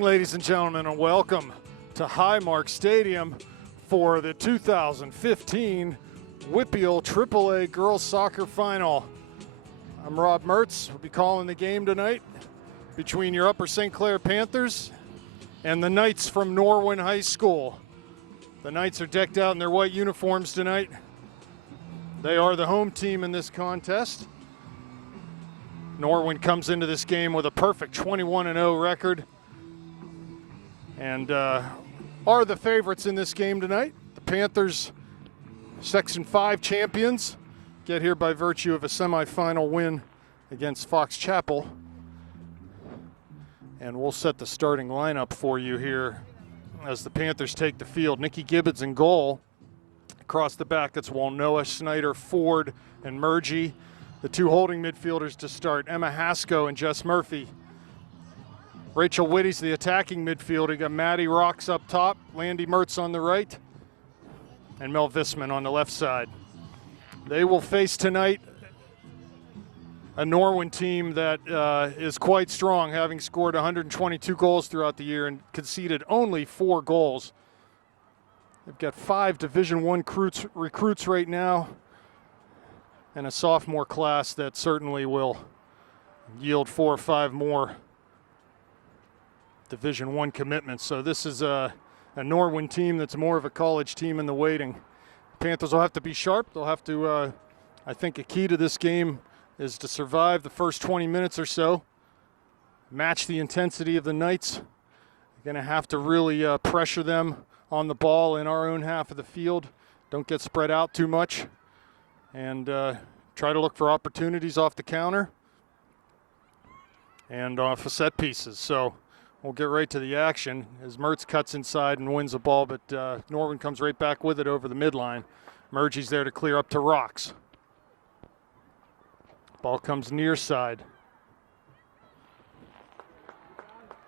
evening, ladies and gentlemen, and welcome to Highmark Stadium for the 2015 WPIAL AAA Girls Soccer Final. I'm Rob Mertz. We'll be calling the game tonight between your Upper St. Clair Panthers and the Knights from Norwin High School. The Knights are decked out in their white uniforms tonight. They are the home team in this contest. Norwin comes into this game with a perfect 21-0 record and are the favorites in this game tonight. The Panthers, Section 5 champions, get here by virtue of a semifinal win against Fox Chapel. And we'll set the starting lineup for you here as the Panthers take the field. Nikki Gibbons in goal. Across the back, that's Walnoa, Snyder, Ford, and Murgy. The two holding midfielders to start, Emma Hasko and Jess Murphy. Rachel Whitty's the attacking midfielder. You got Maddie Rocks up top, Landy Mertz on the right, and Mel Visman on the left side. They will face tonight a Norwin team that is quite strong, having scored 122 goals throughout the year and conceded only 4 goals. They've got 5 Division I recruits right now and a sophomore class that certainly will yield 4 or 5 more Division I commitments. So this is a Norwin team that's more of a college team in the waiting. Panthers will have to be sharp. They'll have to, I think a key to this game is to survive the first 20 minutes or so, match the intensity of the Knights. You're going to have to really pressure them on the ball in our own half of the field. Don't get spread out too much, and try to look for opportunities off the counter and off of set pieces. So we'll get right to the action as Mertz cuts inside and wins the ball, but Norwin comes right back with it over the midline. Murgy's there to clear up to Rocks. Ball comes near side.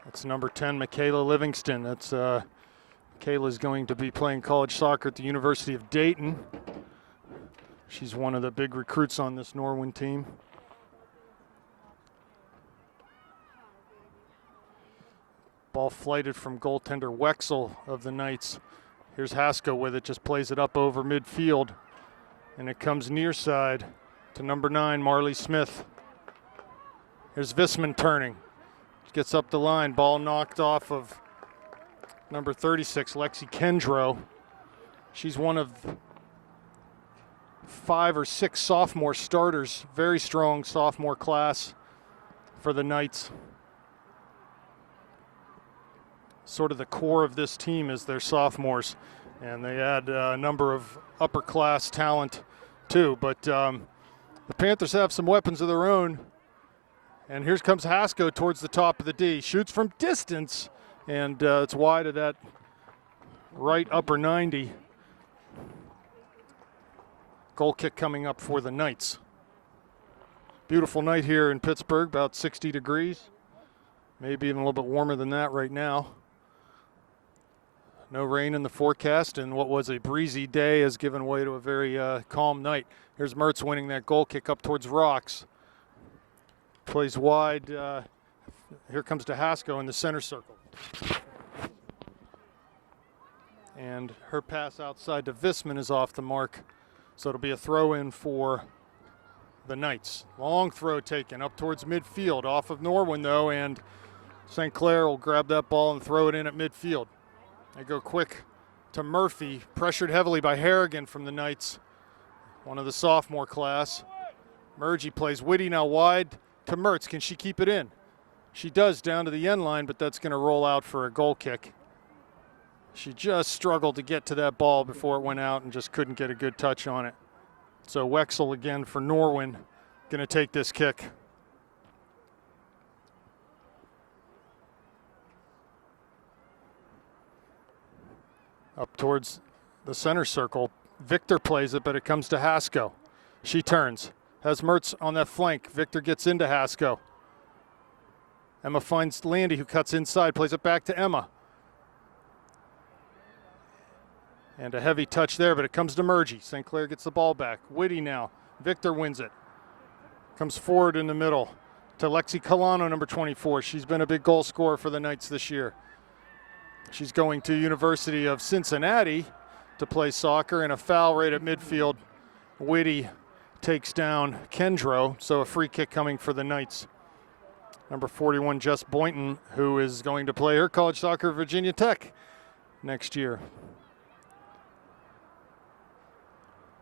That's number 10, Michaela Livingston. That's Michaela's going to be playing college soccer at the University of Dayton. She's one of the big recruits on this Norwin team. Ball flighted from goaltender Wexel of the Knights. Here's Hasko with it, just plays it up over midfield. And it comes near side to number 9, Marley Smith. Here's Visman turning. Gets up the line, ball knocked off of number 36, Lexi Kendro. She's one of 5 or 6 sophomore starters. Very strong sophomore class for the Knights. Sort of the core of this team is their sophomores, and they add a number of upper class talent too. But the Panthers have some weapons of their own. And here comes Hasko towards the top of the D. Shoots from distance, and it's wide of that right upper 90. Goal kick coming up for the Knights. Beautiful night here in Pittsburgh, about 60 degrees. Maybe even a little bit warmer than that right now. No rain in the forecast, and what was a breezy day has given way to a very calm night. Here's Mertz winning that goal kick up towards Rocks. Plays wide. Here comes to Hasko in the center circle. And her pass outside to Visman is off the mark. So it'll be a throw in for the Knights. Long throw taken up towards midfield, off of Norwin though, and St. Clair will grab that ball and throw it in at midfield. They go quick to Murphy, pressured heavily by Harrigan from the Knights, one of the sophomore class. Murgy plays Whitty now wide to Mertz. Can she keep it in? She does, down to the end line, but that's going to roll out for a goal kick. She just struggled to get to that ball before it went out and just couldn't get a good touch on it. So Wexel again for Norwin, going to take this kick. Up towards the center circle. Victor plays it, but it comes to Hasko. She turns. Has Mertz on that flank. Victor gets into Hasko. Emma finds Landy, who cuts inside, plays it back to Emma. And a heavy touch there, but it comes to Murgy. St. Clair gets the ball back. Whitty now. Victor wins it. Comes forward in the middle to Lexi Colano, number 24. She's been a big goal scorer for the Knights this year. She's going to University of Cincinnati to play soccer, and a foul right at midfield. Whitty takes down Kendro, so a free kick coming for the Knights. Number 41, Jess Boynton, who is going to play her college soccer at Virginia Tech next year.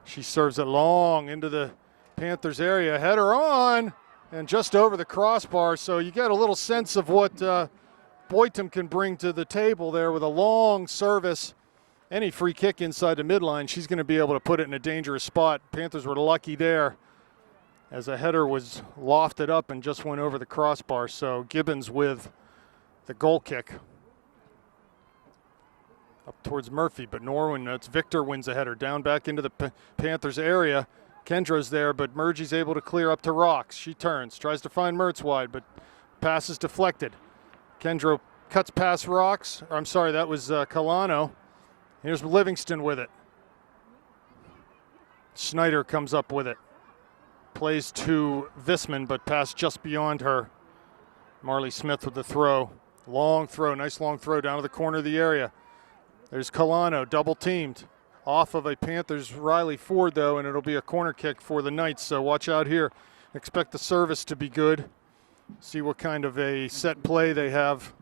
She serves it long into the Panthers area. Header on, and just over the crossbar, so you get a little sense of what Boynton can bring to the table there with a long service. Any free kick inside the midline, she's going to be able to put it in a dangerous spot. Panthers were lucky there as a header was lofted up and just went over the crossbar. So Gibbons with the goal kick up towards Murphy, but Norwin, it's Victor wins a header down back into the Panthers area. Kendra's there, but Murgy's able to clear up to Rocks. She turns, tries to find Mertz wide, but pass is deflected. Kendra cuts past Rocks. I'm sorry, that was Colano. Here's Livingston with it. Snyder comes up with it. Plays to Visman, but pass just beyond her. Marley Smith with the throw. Long throw, nice long throw down to the corner of the area. There's Colano, double teamed. Off of a Panthers Riley Ford, though, and it'll be a corner kick for the Knights, so watch out here. Expect the service to be good. See what kind of a set play they have.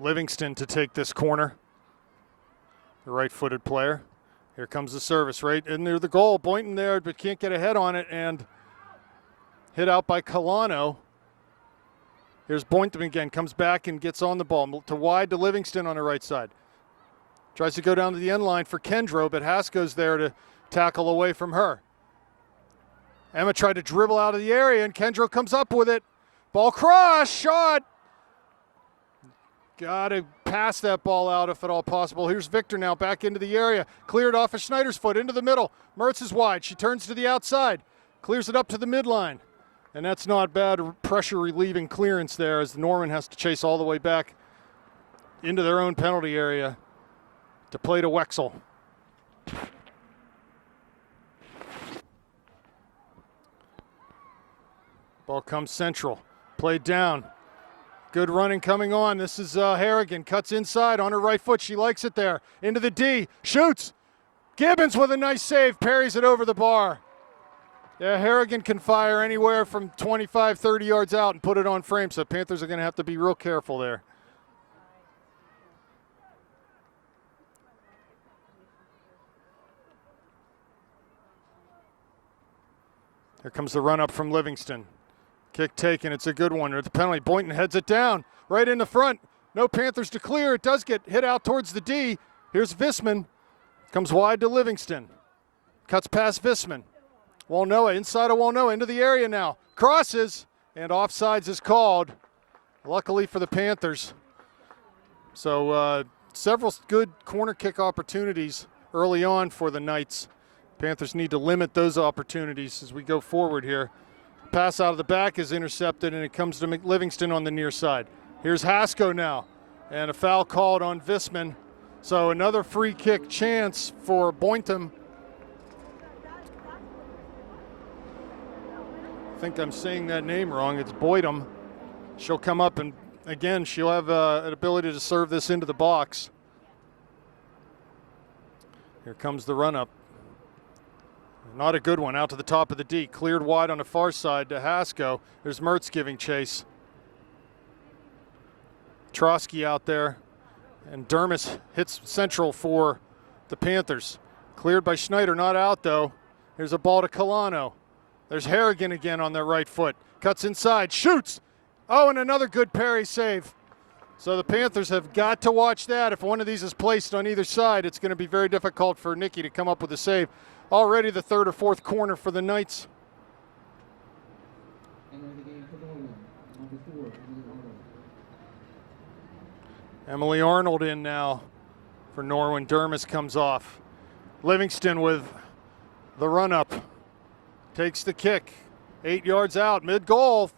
Livingston to take this corner. The right-footed player. Here comes the service right in near the goal. Boynton there, but can't get a head on it, and hit out by Colano. Here's Boynton again, comes back and gets on the ball. To wide to Livingston on the right side. Tries to go down to the end line for Kendro, but Hasko's there to tackle away from her. Emma tried to dribble out of the area, and Kendro comes up with it. Ball cross, shot. Got to pass that ball out if at all possible. Here's Victor now back into the area. Cleared off of Schneider's foot into the middle. Mertz is wide. She turns to the outside. Clears it up to the midline. And that's not bad pressure relieving clearance there as Norwin has to chase all the way back into their own penalty area to play to Wexel. Ball comes central. Played down. Good running coming on. This is Harrigan. Cuts inside on her right foot. She likes it there. Into the D. Shoots. Gibbons with a nice save. Parries it over the bar. Yeah, Harrigan can fire anywhere from 25, 30 yards out and put it on frame. So Panthers are going to have to be real careful there. Here comes the run up from Livingston. Kick taken, it's a good one. Or the penalty, Boynton heads it down, right in the front. No Panthers to clear, it does get hit out towards the D. Here's Visman, comes wide to Livingston. Cuts past Visman. Walnoa, inside of Walnoa, into the area now. Crosses, and offsides is called, luckily for the Panthers. So several good corner kick opportunities early on for the Knights. Panthers need to limit those opportunities as we go forward here. Pass out of the back is intercepted, and it comes to Livingston on the near side. Here's Hasko now, and a foul called on Visman. So another free kick chance for Boynton. I think I'm saying that name wrong. It's Boydum. She'll come up, and again, she'll have an ability to serve this into the box. Here comes the run-up. Not a good one, out to the top of the D. Cleared wide on the far side to Hasko. There's Mertz giving chase. Trotsky out there. And Dermis hits central for the Panthers. Cleared by Schneider, not out though. Here's a ball to Colano. There's Harrigan again on their right foot. Cuts inside, shoots. Oh, and another good parry save. So the Panthers have got to watch that. If one of these is placed on either side, it's going to be very difficult for Nikki to come up with a save. Already the third or fourth corner for the Knights. Emily Arnold in now for Norwin. Dermis comes off. Livingston with the run-up. Takes the kick. 8 yards out, mid-goal.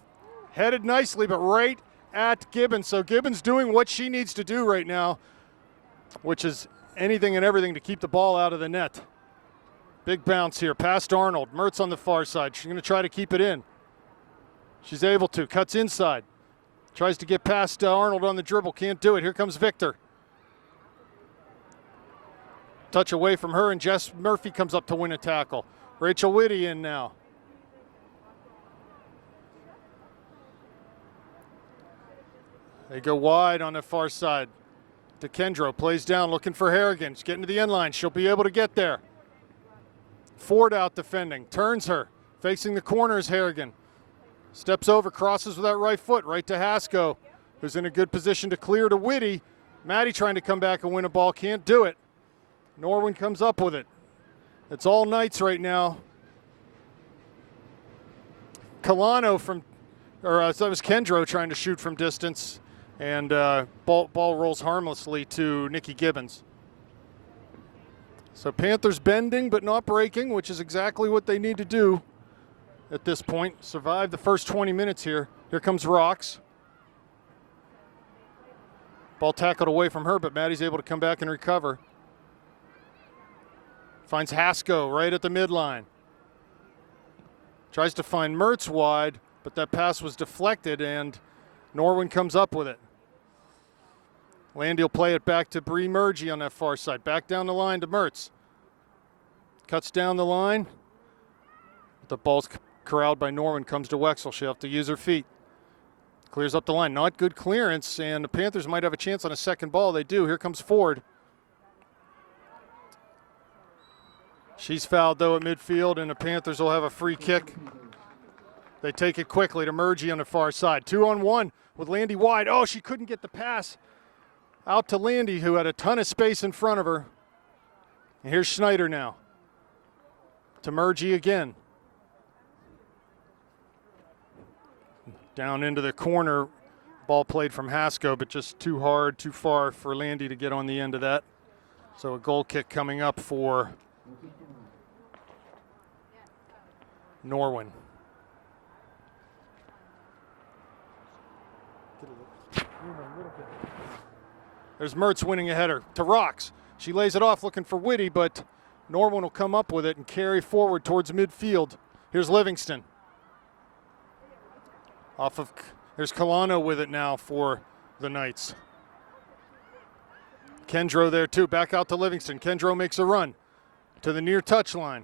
Headed nicely, but right at Gibbons. So Gibbons doing what she needs to do right now, which is anything and everything to keep the ball out of the net. Big bounce here, past Arnold. Mertz on the far side. She's going to try to keep it in. She's able to, cuts inside. Tries to get past Arnold on the dribble, can't do it. Here comes Victor. Touch away from her, and Jess Murphy comes up to win a tackle. Rachel Whitty in now. They go wide on the far side. DeKendro plays down, looking for Harrigan. She's getting to the end line. She'll be able to get there. Ford out defending, turns her. Facing the corner is Harrigan. Steps over, crosses with that right foot, right to Hasko, who's in a good position to clear to Whitty. Maddie trying to come back and win a ball, can't do it. Norwin comes up with it. It's all Knights right now. Kalano so it was Kendro trying to shoot from distance, and ball rolls harmlessly to Nikki Gibbons. So Panthers bending but not breaking, which is exactly what they need to do at this point. Survive the first 20 minutes here. Here comes Rocks. Ball tackled away from her, but Maddie's able to come back and recover. Finds Hasko right at the midline. Tries to find Mertz wide, but that pass was deflected, and Norwin comes up with it. Landy will play it back to Bree Murgy on that far side. Back down the line to Mertz. Cuts down the line. The ball's corralled by Norwin, comes to Wexel. She'll have to use her feet. Clears up the line. Not good clearance, and the Panthers might have a chance on a second ball. They do. Here comes Ford. She's fouled, though, at midfield, and the Panthers will have a free kick. They take it quickly to Murgy on the far side. 2-on-1 with Landy wide. Oh, she couldn't get the pass out to Landy, who had a ton of space in front of her. And here's Schneider now. To Murgy again. Down into the corner. Ball played from Hasko, but just too hard, too far for Landy to get on the end of that. So a goal kick coming up for Norwin. There's Mertz winning a header to Rocks. She lays it off looking for Whitty, but Norwin will come up with it and carry forward towards midfield. Here's Livingston. There's Kalano with it now for the Knights. Kendro there too, back out to Livingston. Kendro makes a run to the near touchline.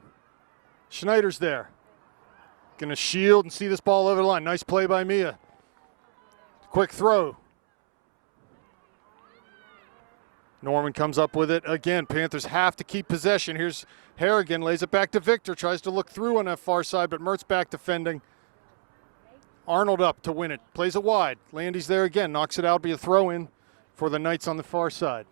Schneider's there. Gonna shield and see this ball over the line. Nice play by Mia. Quick throw. Norman comes up with it again. Panthers have to keep possession. Here's Harrigan, lays it back to Victor, tries to look through on that far side, but Mertz back defending. Arnold up to win it, plays it wide. Landy's there again, knocks it out, be a throw in for the Knights on the far side.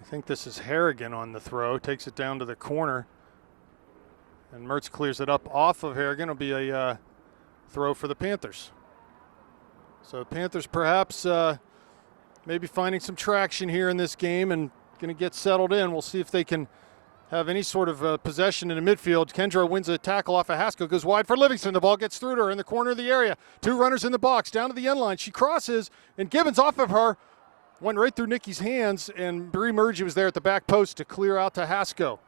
I think this is Harrigan on the throw, takes it down to the corner. And Mertz clears it up off of Harrigan. It'll be a throw for the Panthers. So Panthers perhaps maybe finding some traction here in this game and going to get settled in. We'll see if they can have any sort of possession in the midfield. Kendra wins a tackle off of Hasko, goes wide for Livingston. The ball gets through to her in the corner of the area. Two runners in the box, down to the end line. She crosses, and Gibbons off of her. Went right through Nikki's hands, and Bree Murgy was there at the back post to clear out to Hasko.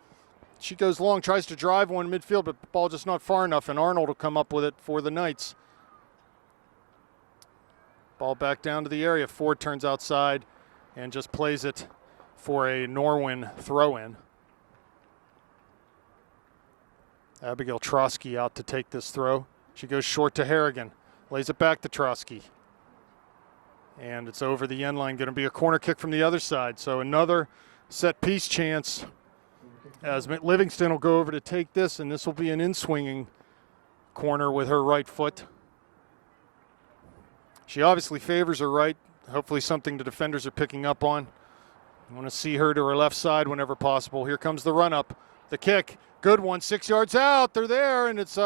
She goes long, tries to drive one midfield, but the ball just not far enough, and Arnold will come up with it for the Knights. Ball back down to the area. Ford turns outside and just plays it for a Norwin throw-in. Abigail Trotsky out to take this throw. She goes short to Harrigan, lays it back to Trotsky. And it's over the end line, going to be a corner kick from the other side. So another set piece chance as Livingston will go over to take this, and this will be an in-swinging corner with her right foot. She obviously favors her right, hopefully something the defenders are picking up on. I want to see her to her left side whenever possible. Here comes the run-up, the kick, good one, 6 yards out, they're there, and it's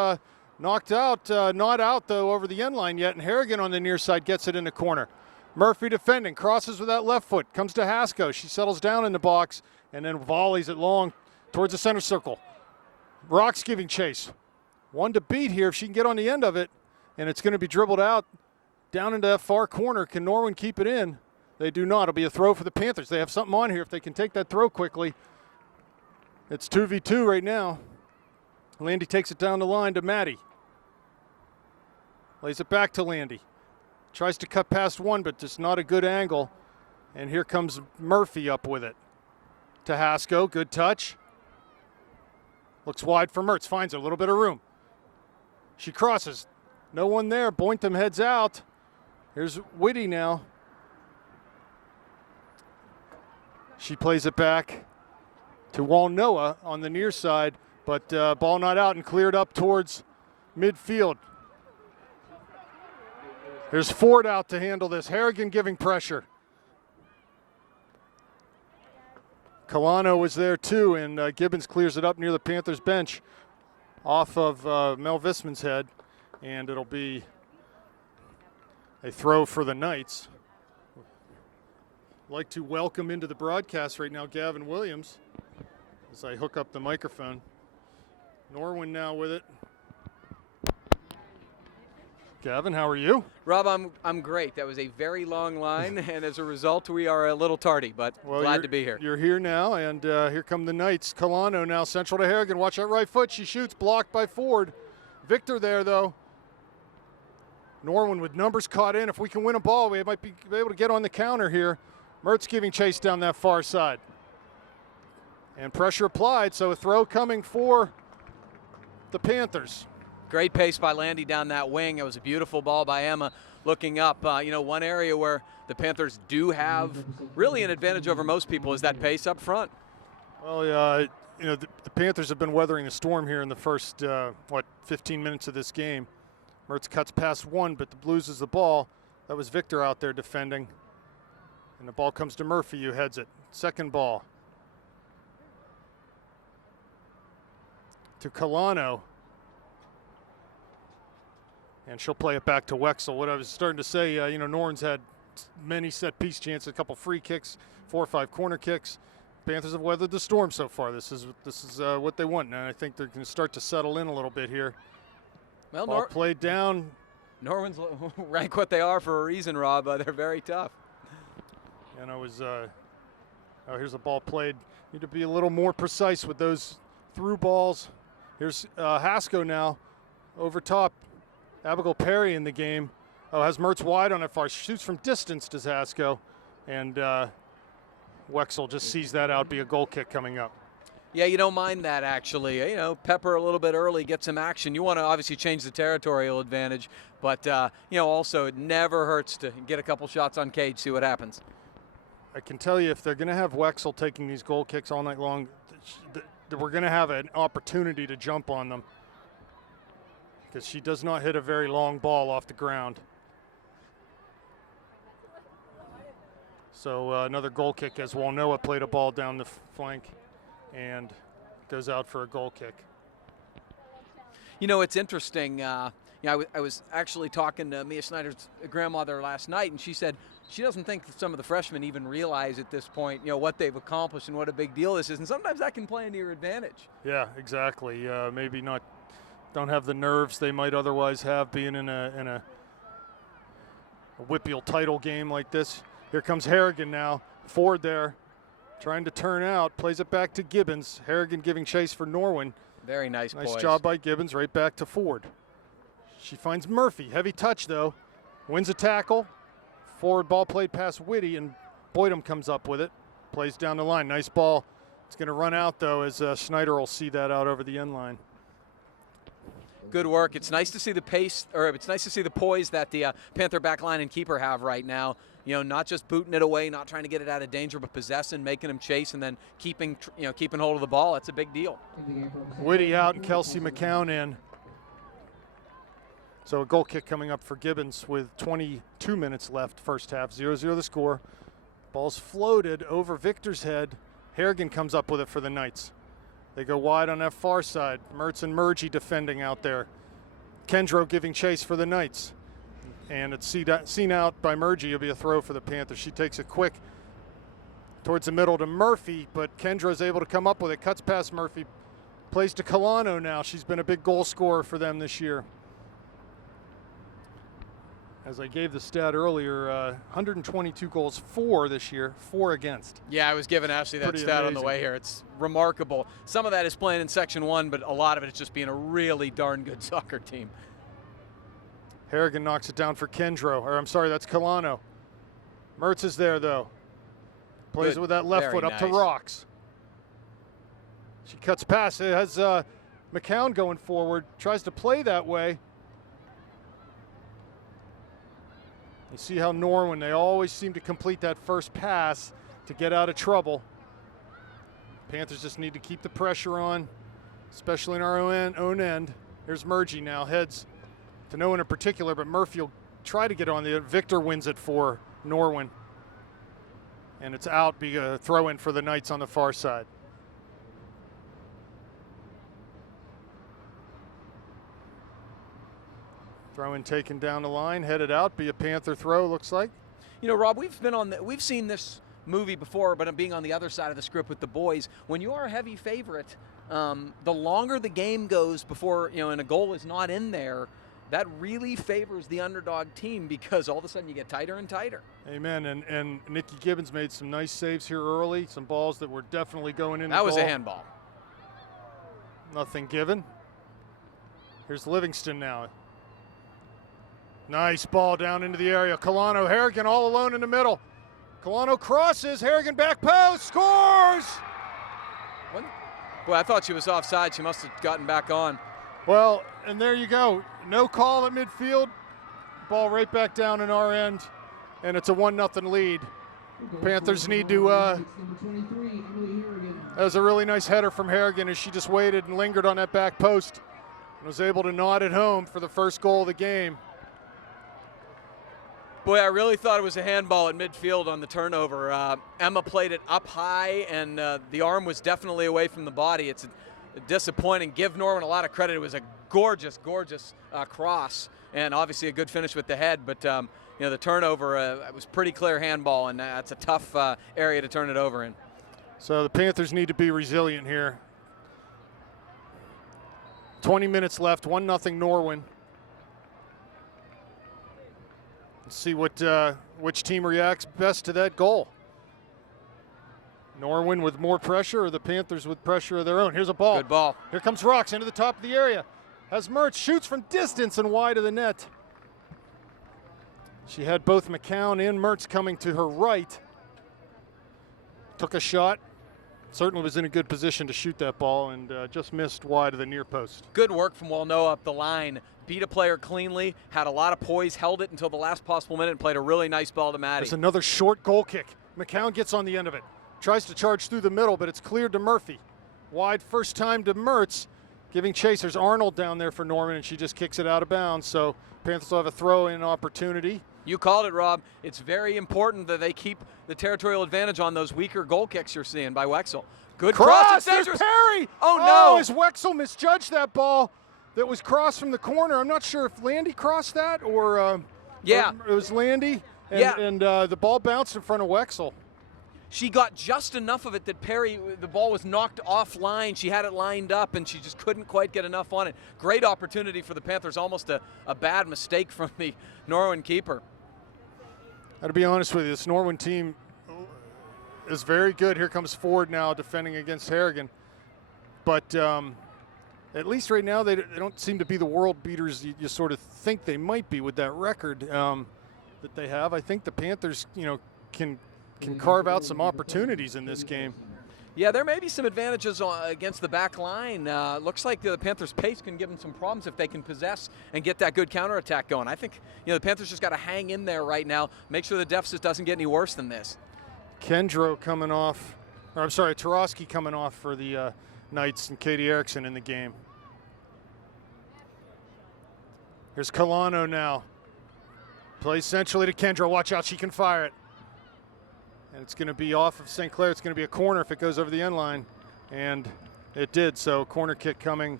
knocked out, not out though over the end line yet, and Harrigan on the near side gets it in the corner. Murphy defending, crosses with that left foot, comes to Hasko. She settles down in the box and then volleys it long towards the center circle. Rocks giving chase. One to beat here if she can get on the end of it, and it's going to be dribbled out down into that far corner. Can Norwin keep it in? They do not. It'll be a throw for the Panthers. They have something on here if they can take that throw quickly. It's 2v2 right now. Landy takes it down the line to Maddie. Lays it back to Landy. Tries to cut past one, but just not a good angle. And here comes Murphy up with it. To Hasko, good touch. Looks wide for Mertz, finds a little bit of room. She crosses, no one there, Boynton heads out. Here's Whitty now. She plays it back to Walnoa on the near side, but ball not out and cleared up towards midfield. There's Ford out to handle this. Harrigan giving pressure. Colano was there too, and Gibbons clears it up near the Panthers bench off of Mel Visman's head, and it'll be a throw for the Knights. I'd like to welcome into the broadcast right now Gavin Williams as I hook up the microphone. Norwin now with it. Gavin, how are you? Rob, I'm great. That was a very long line, and as a result, we are a little tardy, but glad to be here. You're here now, and here come the Knights. Colano now central to Harrigan. Watch that right foot. She shoots, blocked by Ford. Victor there, though. Norwin with numbers caught in. If we can win a ball, we might be able to get on the counter here. Mertz giving chase down that far side. And pressure applied, so a throw coming for the Panthers. Great pace by Landy down that wing. It was a beautiful ball by Emma looking up. One area where the Panthers do have really an advantage over most people is that pace up front. Well, the Panthers have been weathering the storm here in the first, 15 minutes of this game. Mertz cuts past one, but loses the ball. That was Victor out there defending. And the ball comes to Murphy, who heads it. Second ball. To Colano. And she'll play it back to Wexel. What I was starting to say, Norwin's had many set-piece chances, a couple free kicks, 4 or 5 corner kicks. Panthers have weathered the storm so far. This is what they want, and I think they're going to start to settle in a little bit here. Well, ball played down. Norwin's rank what they are for a reason, Rob. They're very tough. And here's a ball played. Need to be a little more precise with those through balls. Here's Hasko now over top. Abigail Perry in the game. Has Mertz wide on it far. Shoots from distance, does Hasko. And Wexel just sees that out, be a goal kick coming up. Yeah, you don't mind that, actually. Pepper a little bit early, get some action. You want to obviously change the territorial advantage, but, also it never hurts to get a couple shots on cage, see what happens. I can tell you if they're going to have Wexel taking these goal kicks all night long, we're going to have an opportunity to jump on them, because she does not hit a very long ball off the ground. So another goal kick as Walnoa played a ball down the flank and goes out for a goal kick. It's interesting. I was actually talking to Mia Schneider's grandmother last night, and she said she doesn't think some of the freshmen even realize at this point, what they've accomplished and what a big deal this is. And sometimes that can play into your advantage. Yeah, exactly. Maybe don't have the nerves they might otherwise have being in a WPIAL title game like this. Here comes Harrigan now. Ford there, trying to turn out. Plays it back to Gibbons. Harrigan giving chase for Norwin. Very nice Nice job by Gibbons, right back to Ford. She finds Murphy. Heavy touch, though. Wins a tackle. Forward ball played past Whitty, and Boydum comes up with it. Plays down the line. Nice ball. It's going to run out, though, as Schneider will see that out over the end line. Good work. It's nice to see the pace, or it's nice to see the poise that the Panther backline and keeper have right now. Not just booting it away, not trying to get it out of danger, but possessing, making them chase, and then keeping hold of the ball. That's a big deal. Whitty out and Kelsey McCown in. So a goal kick coming up for Gibbons with 22 minutes left, first half. 0-0 the score. Ball's floated over Victor's head. Harrigan comes up with it for the Knights. They go wide on that far side. Mertz and Murgy defending out there. Kendro giving chase for the Knights. And it's seen out by Murgy. It'll be a throw for the Panthers. She takes it quick towards the middle to Murphy, but Kendro's able to come up with it. Cuts past Murphy. Plays to Colano now. She's been a big goal scorer for them this year. As I gave the stat earlier, 122 goals for this year, 4 against. Yeah, I was giving Ashley that Pretty stat amazing. on the way here. It's remarkable. Some of that is playing in Section 1, but a lot of it is just being a really darn good soccer team. Harrigan knocks it down for Kendro, or I'm sorry, that's Colano. Mertz is there though. Plays Good. it with that left Very foot up nice. to Rocks. She cuts past. It has McCown going forward. Tries to play that way. You see how Norwin, they always seem to complete that first pass to get out of trouble. Panthers just need to keep the pressure on, especially in our own end. Here's Murgy now, heads to no one in particular, but Murphy will try to get on the. Victor wins it for Norwin. And it's out, be a throw in for the Knights on the far side. Throw in taken down the line, headed out, be a Panther throw, looks like. You know, Rob, we've seen this movie before, but being on the other side of the script with the boys, when you are a heavy favorite, the longer the game goes before, and a goal is not in there, that really favors the underdog team because all of a sudden you get tighter and tighter. Amen. And Nikki Gibbons made some nice saves here early, some balls that were definitely going in. That was a handball. Nothing given. Here's Livingston now. Nice ball down into the area. Colano, Harrigan all alone in the middle. Colano crosses, Harrigan back post, scores! Well, I thought she was offside. She must have gotten back on. Well, and there you go. No call at midfield. Ball right back down in our end, and it's a 1-0 lead. Panthers need to, that was a really nice header from Harrigan as she just waited and lingered on that back post and was able to nod it home for the first goal of the game. Boy, I really thought it was a handball at midfield on the turnover. Emma played it up high, and the arm was definitely away from the body. It's disappointing. Give Norwin a lot of credit. It was a gorgeous, gorgeous cross, and obviously a good finish with the head. But the turnover it was pretty clear handball, and that's a tough area to turn it over in. So the Panthers need to be resilient here. 20 minutes left. 1-0 Norwin. Let's see which team reacts best to that goal. Norwin with more pressure or the Panthers with pressure of their own. Here's a ball. Good ball. Here comes Rocks into the top of the area. Has Mertz, shoots from distance and wide of the net. She had both McCown and Mertz coming to her right. Took a shot. Certainly was in a good position to shoot that ball and just missed wide of the near post. Good work from Walnoa up the line. Beat a player cleanly, had a lot of poise, held it until the last possible minute, and played a really nice ball to Maddie. There's another short goal kick. McCown gets on the end of it. Tries to charge through the middle, but it's cleared to Murphy. Wide first time to Mertz, giving chasers. Arnold down there for Norman, and she just kicks it out of bounds. So Panthers will have a throw-in opportunity. You called it, Rob. It's very important that they keep the territorial advantage on those weaker goal kicks you're seeing by Wexel. Good cross. There's Perry. Oh, no. As Wexel misjudged that ball that was crossed from the corner. I'm not sure if Landy crossed that or yeah, or it was Landy. And the ball bounced in front of Wexel. She got just enough of it that Perry, the ball was knocked offline. She had it lined up, and she just couldn't quite get enough on it. Great opportunity for the Panthers. Almost a bad mistake from the Norwin keeper. To be honest with you, this Norwin team is very good. Here comes Ford now defending against Harrigan. But at least right now they don't seem to be the world beaters you sort of think they might be with that record that they have. I think the Panthers, can carve out some opportunities in this game. Yeah, there may be some advantages against the back line. Looks like the Panthers' pace can give them some problems if they can possess and get that good counterattack going. I think the Panthers just got to hang in there right now, make sure the deficit doesn't get any worse than this. Kendro coming off, or I'm sorry, Tarosky coming off for the Knights and Katie Erickson in the game. Here's Colano now. Plays centrally to Kendro. Watch out, she can fire it. And it's going to be off of St. Clair. It's going to be a corner if it goes over the end line. And it did, so corner kick coming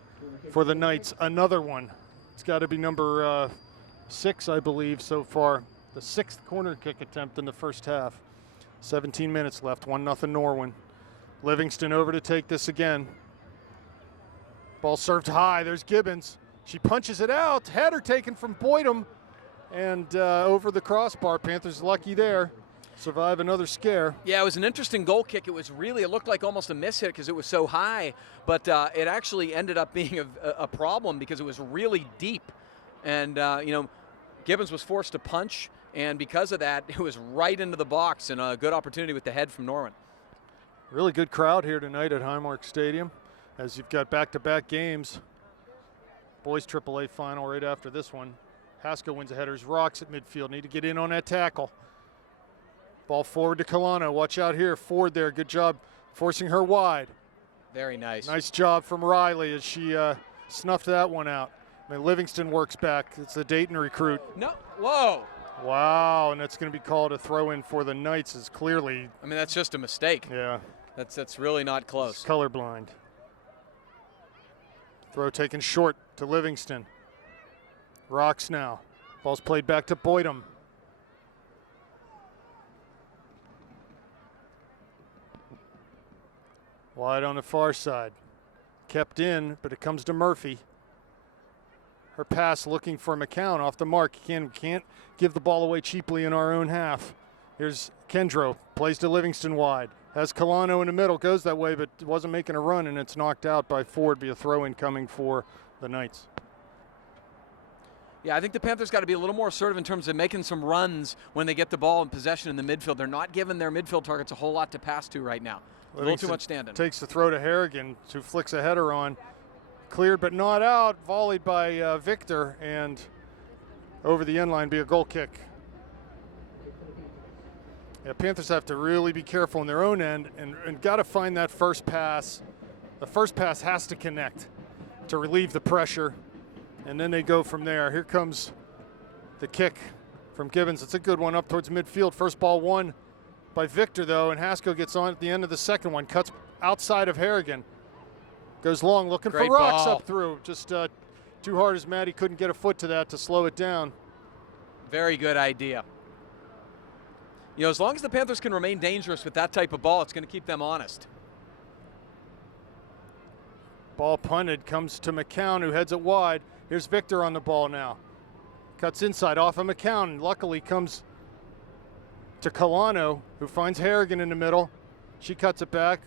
for the Knights. Another one. It's got to be number 6, I believe, so far. The 6th corner kick attempt in the first half. 17 minutes left, 1-0 Norwin. Livingston over to take this again. Ball served high. There's Gibbons. She punches it out. Header taken from Boydum and over the crossbar. Panthers lucky there. Survive another scare. Yeah, it was an interesting goal kick. It looked like almost a miss hit because it was so high, but it actually ended up being a problem because it was really deep. And, Gibbons was forced to punch, and because of that, it was right into the box, and a good opportunity with the head from Norwin. Really good crowd here tonight at Highmark Stadium as you've got back-to-back games. Boys AAA final right after this one. Haskell wins the headers. Rocks at midfield. Need to get in on that tackle. Ball forward to Colano. Watch out here. Ford there. Good job forcing her wide. Very nice. Nice job from Riley as she snuffed that one out. I mean, Livingston works back. It's the Dayton recruit. No. Whoa. Wow, and that's going to be called a throw-in for the Knights. Is clearly. I mean, that's just a mistake. Yeah. That's really not close. It's colorblind. Throw taken short to Livingston. Rocks now. Ball's played back to Boydum. Wide on the far side. Kept in, but it comes to Murphy. Her pass looking for McCown off the mark. Can't give the ball away cheaply in our own half. Here's Kendro, plays to Livingston wide. Has Colano in the middle, goes that way, but wasn't making a run, and it's knocked out by Ford. Be a throw-in coming for the Knights. Yeah, I think the Panthers got to be a little more assertive in terms of making some runs when they get the ball in possession in the midfield. They're not giving their midfield targets a whole lot to pass to right now. A little too much standing. Takes the throw to Harrigan, who flicks a header on. Cleared but not out, volleyed by Victor, and over the end line be a goal kick. Yeah, Panthers have to really be careful on their own end and got to find that first pass. The first pass has to connect to relieve the pressure, and then they go from there. Here comes the kick from Gibbons. It's a good one up towards midfield. First ball won by Victor, though, and Haskell gets on at the end of the second one. Cuts outside of Harrigan. Goes long, looking Great for Rocks ball. up through. Just too hard as Maddie couldn't get a foot to that to slow it down. Very good idea. As long as the Panthers can remain dangerous with that type of ball, it's going to keep them honest. Ball punted, comes to McCown, who heads it wide. Here's Victor on the ball now. Cuts inside off of McCown. Luckily comes to Colano, who finds Harrigan in the middle. She cuts it back.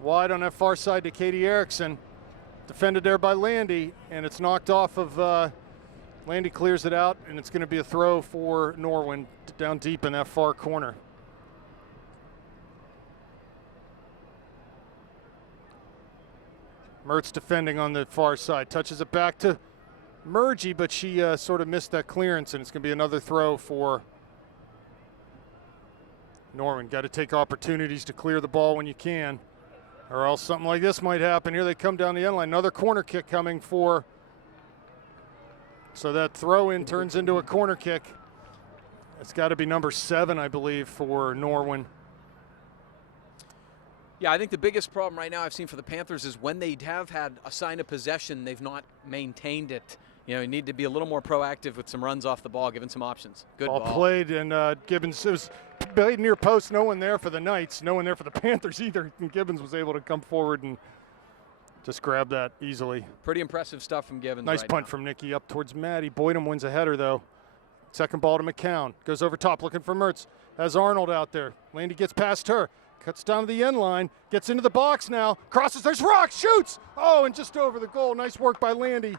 Wide on that far side to Katie Erickson. Defended there by Landy, and it's knocked off of Landy clears it out, and it's going to be a throw for Norwin down deep in that far corner. Mertz defending on the far side. Touches it back to Murgy, but she sort of missed that clearance, and it's going to be another throw for Norwin. Got to take opportunities to clear the ball when you can, or else something like this might happen. Here they come down the end line. Another corner kick coming for. So that throw-in turns into a corner kick. It's got to be number 7, I believe, for Norwin. Yeah, I think the biggest problem right now I've seen for the Panthers is when they have had a sign of possession, they've not maintained it. You need to be a little more proactive with some runs off the ball, giving some options. Good ball. Played, and Gibbons, it was played near post. No one there for the Knights. No one there for the Panthers either. And Gibbons was able to come forward and just grab that easily. Pretty impressive stuff from Gibbons. Nice punt from Nikki up towards Maddie. Boydum wins a header, though. Second ball to McCown. Goes over top looking for Mertz. Has Arnold out there. Landy gets past her. Cuts down to the end line. Gets into the box now. Crosses. There's Rocks. Shoots. Oh, and just over the goal. Nice work by Landy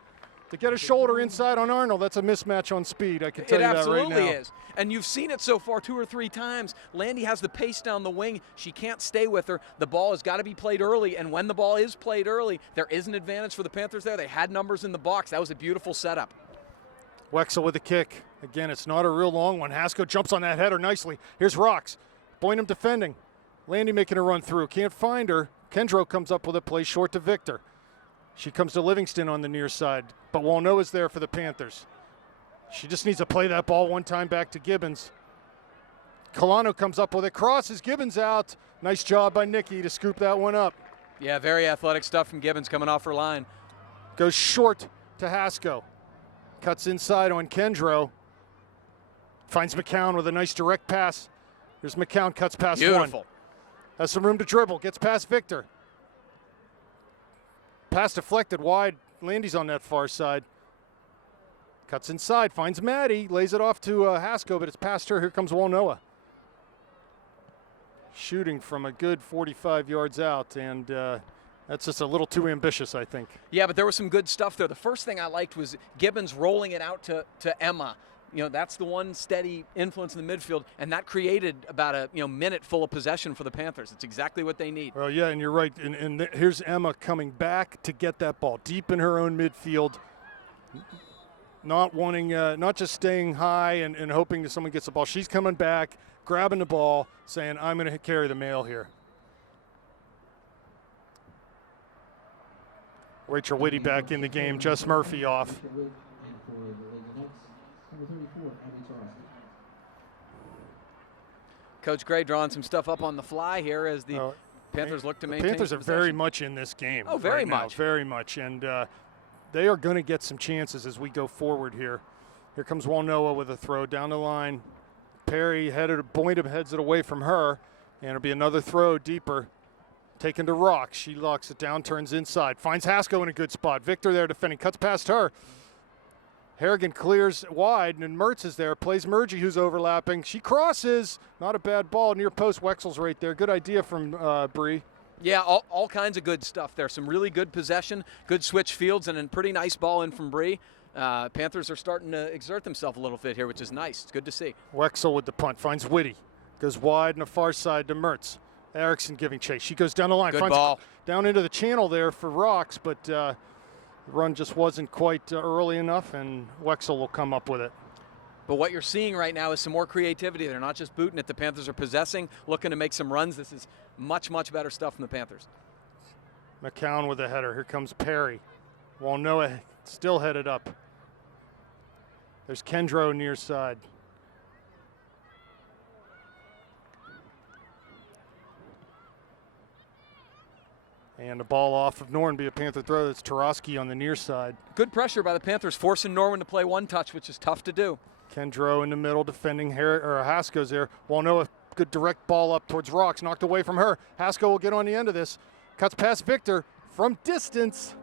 to get a shoulder inside on Arnold. That's a mismatch on speed. I can tell you that right now. It absolutely is. And you've seen it so far 2 or 3 times. Landy has the pace down the wing. She can't stay with her. The ball has got to be played early. And when the ball is played early, there is an advantage for the Panthers there. They had numbers in the box. That was a beautiful setup. Wexel with a kick. Again, it's not a real long one. Haskell jumps on that header nicely. Here's Rocks. Boynum defending. Landy making a run through. Can't find her. Kendro comes up with a play short to Victor. She comes to Livingston on the near side, but Walnoa's there for the Panthers. She just needs to play that ball one time back to Gibbons. Colano comes up with it, crosses Gibbons out. Nice job by Nikki to scoop that one up. Yeah, very athletic stuff from Gibbons coming off her line. Goes short to Haskell. Cuts inside on Kendro. Finds McCown with a nice direct pass. Here's McCown, cuts past Beautiful. one. Has some room to dribble, gets past Victor. pass deflected wide. Landy's on that far side. Cuts inside, finds Maddie, lays it off to Haskell, but it's past her. Here comes Walnoa. Shooting from a good 45 yards out, and that's just a little too ambitious, I think. Yeah, but there was some good stuff there. The first thing I liked was Gibbons rolling it out to Emma. You know, that's the one steady influence in the midfield, and that created about a minute full of possession for the Panthers. It's exactly what they need. Well, yeah, and you're right. And here's Emma coming back to get that ball deep in her own midfield. Not wanting, not just staying high and hoping that someone gets the ball. She's coming back, grabbing the ball, saying, I'm going to carry the mail here. Rachel Whitty back in the game, Jess Murphy off. Coach Gray drawing some stuff up on the fly here as the Panthers look to maintain. The Panthers are very much in this game. Oh, very right much. Now, very much. And they are going to get some chances as we go forward here. Here comes Walnoa with a throw down the line. Perry Boynton heads it away from her, and it'll be another throw deeper. Taken to Rock. She locks it down, turns inside, finds Haskell in a good spot. Victor there defending, cuts past her. Harrigan clears wide, and Mertz is there, plays Mergie, who's overlapping. She crosses, not a bad ball, near post. Wexel's right there. Good idea from Bree. Yeah, all kinds of good stuff there. Some really good possession, good switch fields, and a pretty nice ball in from Bree. Panthers are starting to exert themselves a little bit here, which is nice. It's good to see. Wexel with the punt, finds Whitty. Goes wide on the far side to Mertz. Erickson giving chase. She goes down the line. Good finds ball. Down into the channel there for Rocks, but the run just wasn't quite early enough, and Wexel will come up with it. But what you're seeing right now is some more creativity. They're not just booting it. The Panthers are possessing, looking to make some runs. This is much, much better stuff from the Panthers. McCown with a header. Here comes Perry. Walnoa still headed up. There's Kendro near side. And the ball off of Norwin be a Panther throw. That's Tarosky on the near side. Good pressure by the Panthers, forcing Norwin to play one touch, which is tough to do. Kendro in the middle defending Haskell's there. Walnoa, good direct ball up towards Rocks, knocked away from her. Haskell will get on the end of this. Cuts past Victor from distance.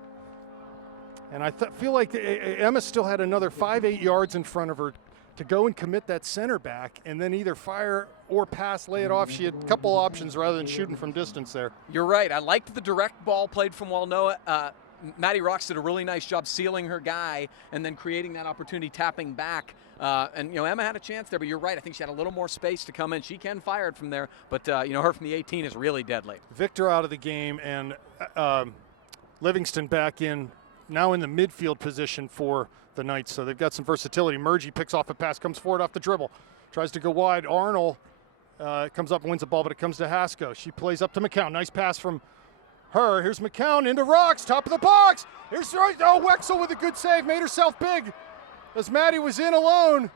And I feel like Emma still had another 5-8 yards in front of her to go and commit that center back and then either fire or pass, lay it off. She had a couple options rather than shooting from distance there. You're right. I liked the direct ball played from Walnoa. Maddie Rocks did a really nice job sealing her guy and then creating that opportunity, tapping back. And Emma had a chance there, but you're right. I think she had a little more space to come in. She can fire it from there, but her from the 18 is really deadly. Victor out of the game, and Livingston back in, now in the midfield position for the Knights, so they've got some versatility. Mergie picks off a pass, comes forward off the dribble, tries to go wide. Arnold comes up and wins the ball, but it comes to Haskell. She plays up to McCown. Nice pass from her. Here's McCown into Rocks, top of the box. Here's Wexel with a good save, made herself big as Maddie was in alone.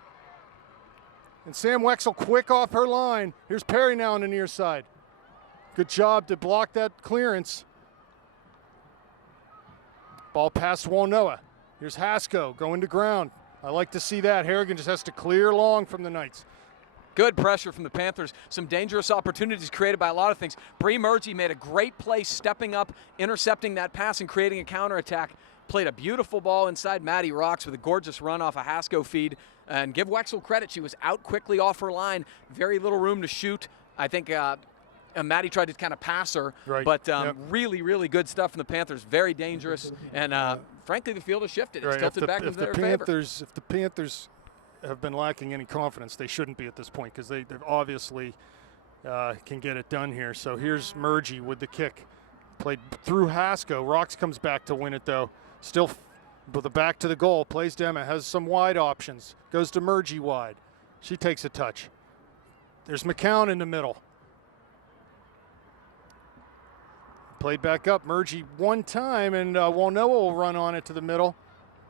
And Sam Wexel quick off her line. Here's Perry now on the near side. Good job to block that clearance. Ball past Walnoa. Here's Haskell going to ground. I like to see that. Harrigan just has to clear long from the Knights. Good pressure from the Panthers. Some dangerous opportunities created by a lot of things. Bree Mergie made a great play stepping up, intercepting that pass and creating a counterattack. Played a beautiful ball inside Maddie Rocks with a gorgeous run off a Haskell feed. And give Wexel credit. She was out quickly off her line. Very little room to shoot. I think Maddie tried to kind of pass her. Right. But really, really good stuff from the Panthers. Very dangerous. And frankly, the field has shifted. It's tilted back into their favor. If the Panthers have been lacking any confidence, they shouldn't be at this point because they obviously can get it done here. So here's Mergie with the kick. Played through Haskell. Rocks comes back to win it, though. Still with the back to the goal. Plays to Emma. Has some wide options. Goes to Mergie wide. She takes a touch. There's McCown in the middle. Played back up. Mergie one time, and Walnoa will run on it to the middle.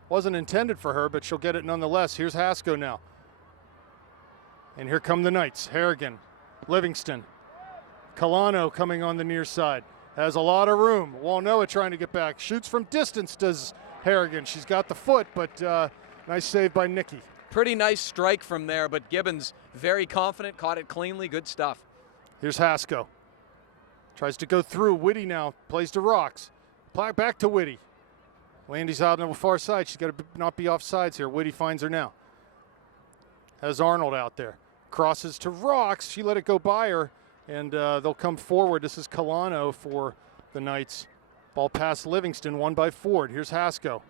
Wasn't intended for her, but she'll get it nonetheless. Here's Haskell now. And here come the Knights. Harrigan, Livingston, Colano coming on the near side. Has a lot of room. Walnoa trying to get back. Shoots from distance, does Harrigan. She's got the foot, but nice save by Nikki. Pretty nice strike from there, but Gibbons very confident, caught it cleanly. Good stuff. Here's Haskell. Tries to go through. Whitty now plays to Rocks. Back to Whitty. Landy's out on the far side. She's got to not be off sides here. Whitty finds her now. Has Arnold out there. Crosses to Rocks. She let it go by her, and they'll come forward. This is Colano for the Knights. Ball past Livingston, won by Ford. Here's Haskell.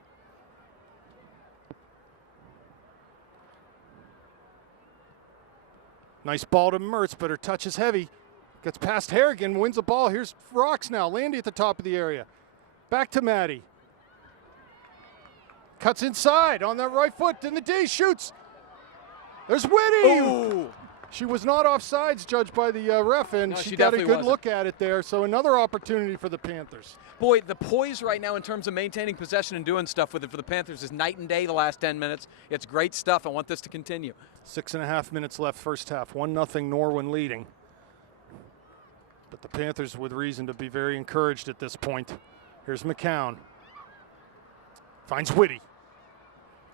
Nice ball to Mertz, but her touch is heavy. Gets past Harrigan, wins the ball. Here's Rocks now. Landy at the top of the area. Back to Maddie. Cuts inside on that right foot in the D, shoots. There's Whitty. Ooh. She was not offsides, judged by the ref, and No, she she got a definitely good wasn't. look at it there. So another opportunity for the Panthers. Boy, the poise right now in terms of maintaining possession and doing stuff with it for the Panthers is night and day the last 10 minutes. It's great stuff. I want this to continue. 6.5 minutes left first half. 1-0 Norwin leading. But the Panthers with reason to be very encouraged at this point. Here's McCown. Finds Whitty.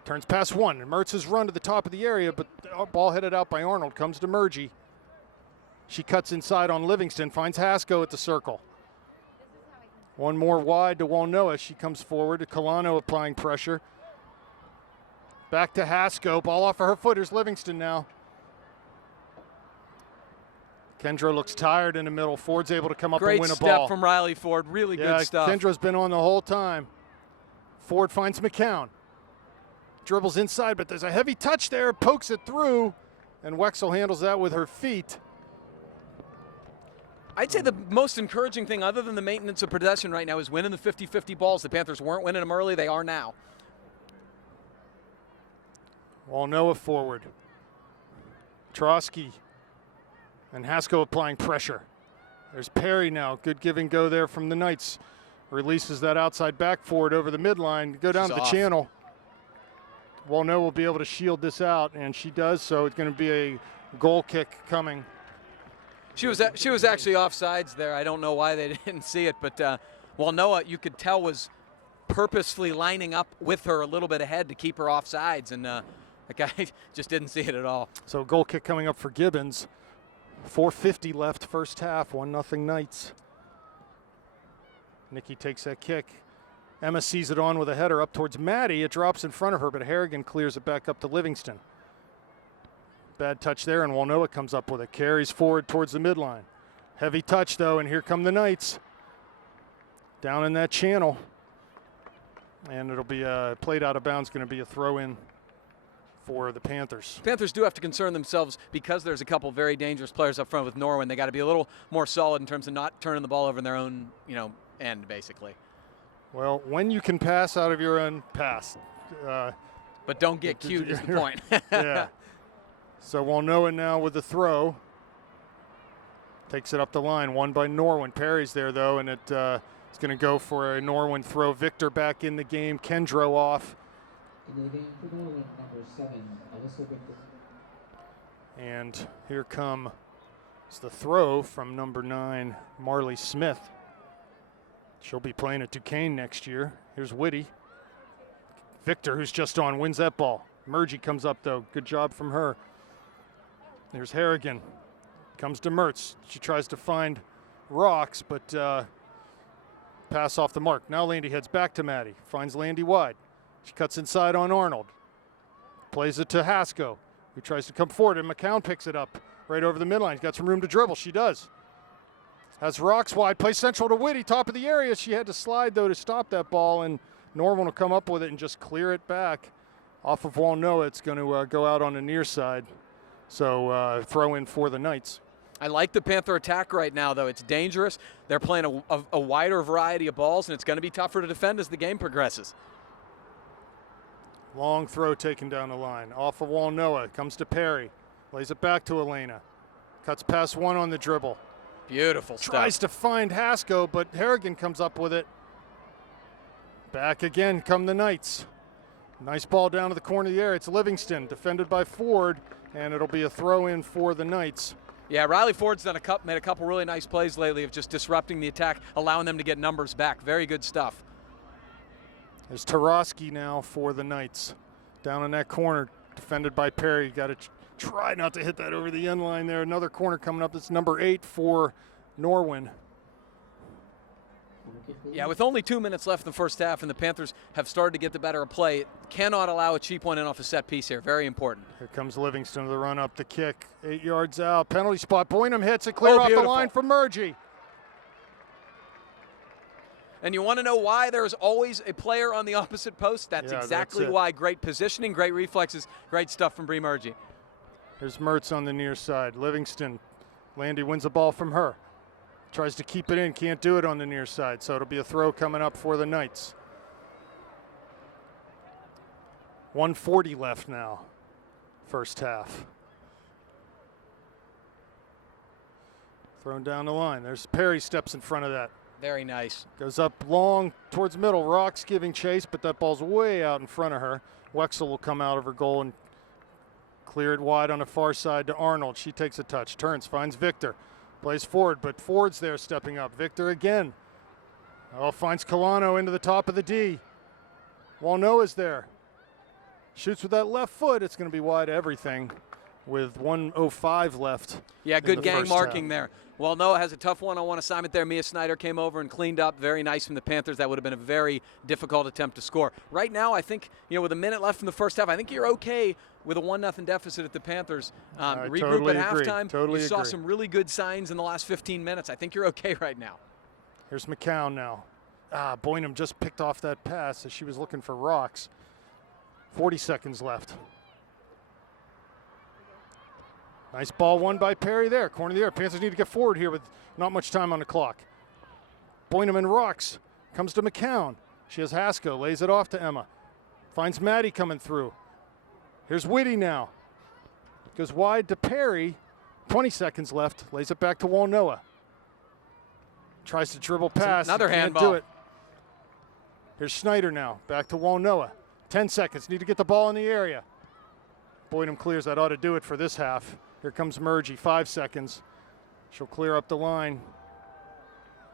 Turns past one. And Mertz has run to the top of the area, but the ball headed out by Arnold. Comes to Murgy. She cuts inside on Livingston. Finds Haskell at the circle. One more wide to Walnoa. She comes forward to Colano applying pressure. Back to Haskell. Ball off of her foot. Here's Livingston now. Kendra looks tired in the middle. Ford's able to come up and win a ball. Great step from Riley Ford. Really good stuff. Kendra's been on the whole time. Ford finds McCown. Dribbles inside, but there's a heavy touch there. Pokes it through, and Wexel handles that with her feet. I'd say the most encouraging thing, other than the maintenance of possession right now, is winning the 50-50 balls. The Panthers weren't winning them early. They are now. Walnoa forward. Trotsky and Haskell applying pressure. There's Perry now. Good give and go there from the Knights. Releases that outside back forward over the midline. Go down She's to the off. channel. Walnoa will be able to shield this out, and she does so. It's going to be a goal kick coming. She was actually offsides there. I don't know why they didn't see it, but Walnoa, you could tell, was purposefully lining up with her a little bit ahead to keep her offsides, and the guy just didn't see it at all. So goal kick coming up for Gibbons. 4:50 left first half, 1-0 Knights. Nikki takes that kick. Emma sees it on with a header up towards Maddie. It drops in front of her, but Harrigan clears it back up to Livingston. Bad touch there, and Walnoa comes up with it. Carries forward towards the midline. Heavy touch, though, and here come the Knights. Down in that channel. And it'll be played out of bounds, going to be a throw-in for the Panthers. Panthers do have to concern themselves because there's a couple very dangerous players up front with Norwin. They got to be a little more solid in terms of not turning the ball over in their own, end, basically. Well, when you can pass out of your own pass. But don't get cute is the point. Yeah. So Walnoa now with the throw. Takes it up the line, won by Norwin. Perry's there, though, and it's going to go for a Norwin throw. Victor back in the game. Kendro off. In the game for Norwin, number 7, Alyssa Victor. And here comes the throw from number 9, Marley Smith. She'll be playing at Duquesne next year. Here's Whitty. Victor, who's just on, wins that ball. Murgy comes up, though. Good job from her. There's Harrigan. Comes to Mertz. She tries to find Rocks, but pass off the mark. Now Landy heads back to Maddie. Finds Landy wide. She cuts inside on Arnold. Plays it to Haskell, who tries to come forward, and McCown picks it up right over the midline. She's got some room to dribble. She does. Has Rocks wide, plays central to Whitty, top of the area. She had to slide, though, to stop that ball, and Norman will come up with it and just clear it back. Off of Walnoa, it's going to go out on the near side. So throw in for the Knights. I like the Panther attack right now, though. It's dangerous. They're playing a wider variety of balls, and it's going to be tougher to defend as the game progresses. Long throw taken down the line. Off of Walnoa, comes to Perry. Lays it back to Elena. Cuts past one on the dribble. Beautiful stuff. Tries to find Haskell, but Harrigan comes up with it. Back again come the Knights. Nice ball down to the corner of the area. It's Livingston, defended by Ford, and it'll be a throw-in for the Knights. Yeah, Riley Ford's made a couple really nice plays lately of just disrupting the attack, allowing them to get numbers back. Very good stuff. There's Tarosky now for the Knights. Down in that corner, defended by Perry. Got to try not to hit that over the end line there. Another corner coming up. It's number 8 for Norwin. Yeah, with only 2 minutes left in the first half, and the Panthers have started to get the better of play, cannot allow a cheap one in off a set piece here. Very important. Here comes Livingston with the run up the kick. 8 yards out. Penalty spot. Boynham hits it clear off the line for Murgy. And you want to know why there's always a player on the opposite post? That's exactly why. Great positioning, great reflexes, great stuff from Bree Murgy. There's Mertz on the near side. Livingston. Landy wins the ball from her. Tries to keep it in, can't do it on the near side, so it'll be a throw coming up for the Knights. 1:40 left now, first half. Thrown down the line. There's Perry, steps in front of that. Very nice. Goes up long towards middle. Rock's giving chase, but that ball's way out in front of her. Wexel will come out of her goal and clear it wide on the far side to Arnold. She takes a touch, turns, finds Victor. Plays forward, but Ford's there stepping up. Victor again. Oh, finds Colano into the top of the D. Walnoa's there. Shoots with that left foot. It's going to be wide everything with 1:05 left. Yeah, good gang marking there. Walnoa has a tough one-on-one assignment there. Mia Snyder came over and cleaned up. Very nice from the Panthers. That would have been a very difficult attempt to score. Right now, I think, with a minute left in the first half, I think you're okay with a 1-0 deficit at the Panthers. Regroup totally at agree. halftime. Totally you saw agree. some really good signs in the last 15 minutes. I think you're okay right now. Here's McCown now. Boynham just picked off that pass as she was looking for rocks. 40 seconds left. Nice ball won by Perry there. Corner of the air. Panthers need to get forward here with not much time on the clock. Boynham and rocks. Comes to McCown. She has Haskell. Lays it off to Emma. Finds Maddie coming through. Here's Whitty now. Goes wide to Perry. 20 seconds left. Lays it back to Walnoa. Tries to dribble pass. Another can't handball. do it. Here's Schneider now. Back to Walnoa. 10 seconds. Need to get the ball in the area. Boynham clears. That ought to do it for this half. Here comes Murgy. 5 seconds. She'll clear up the line.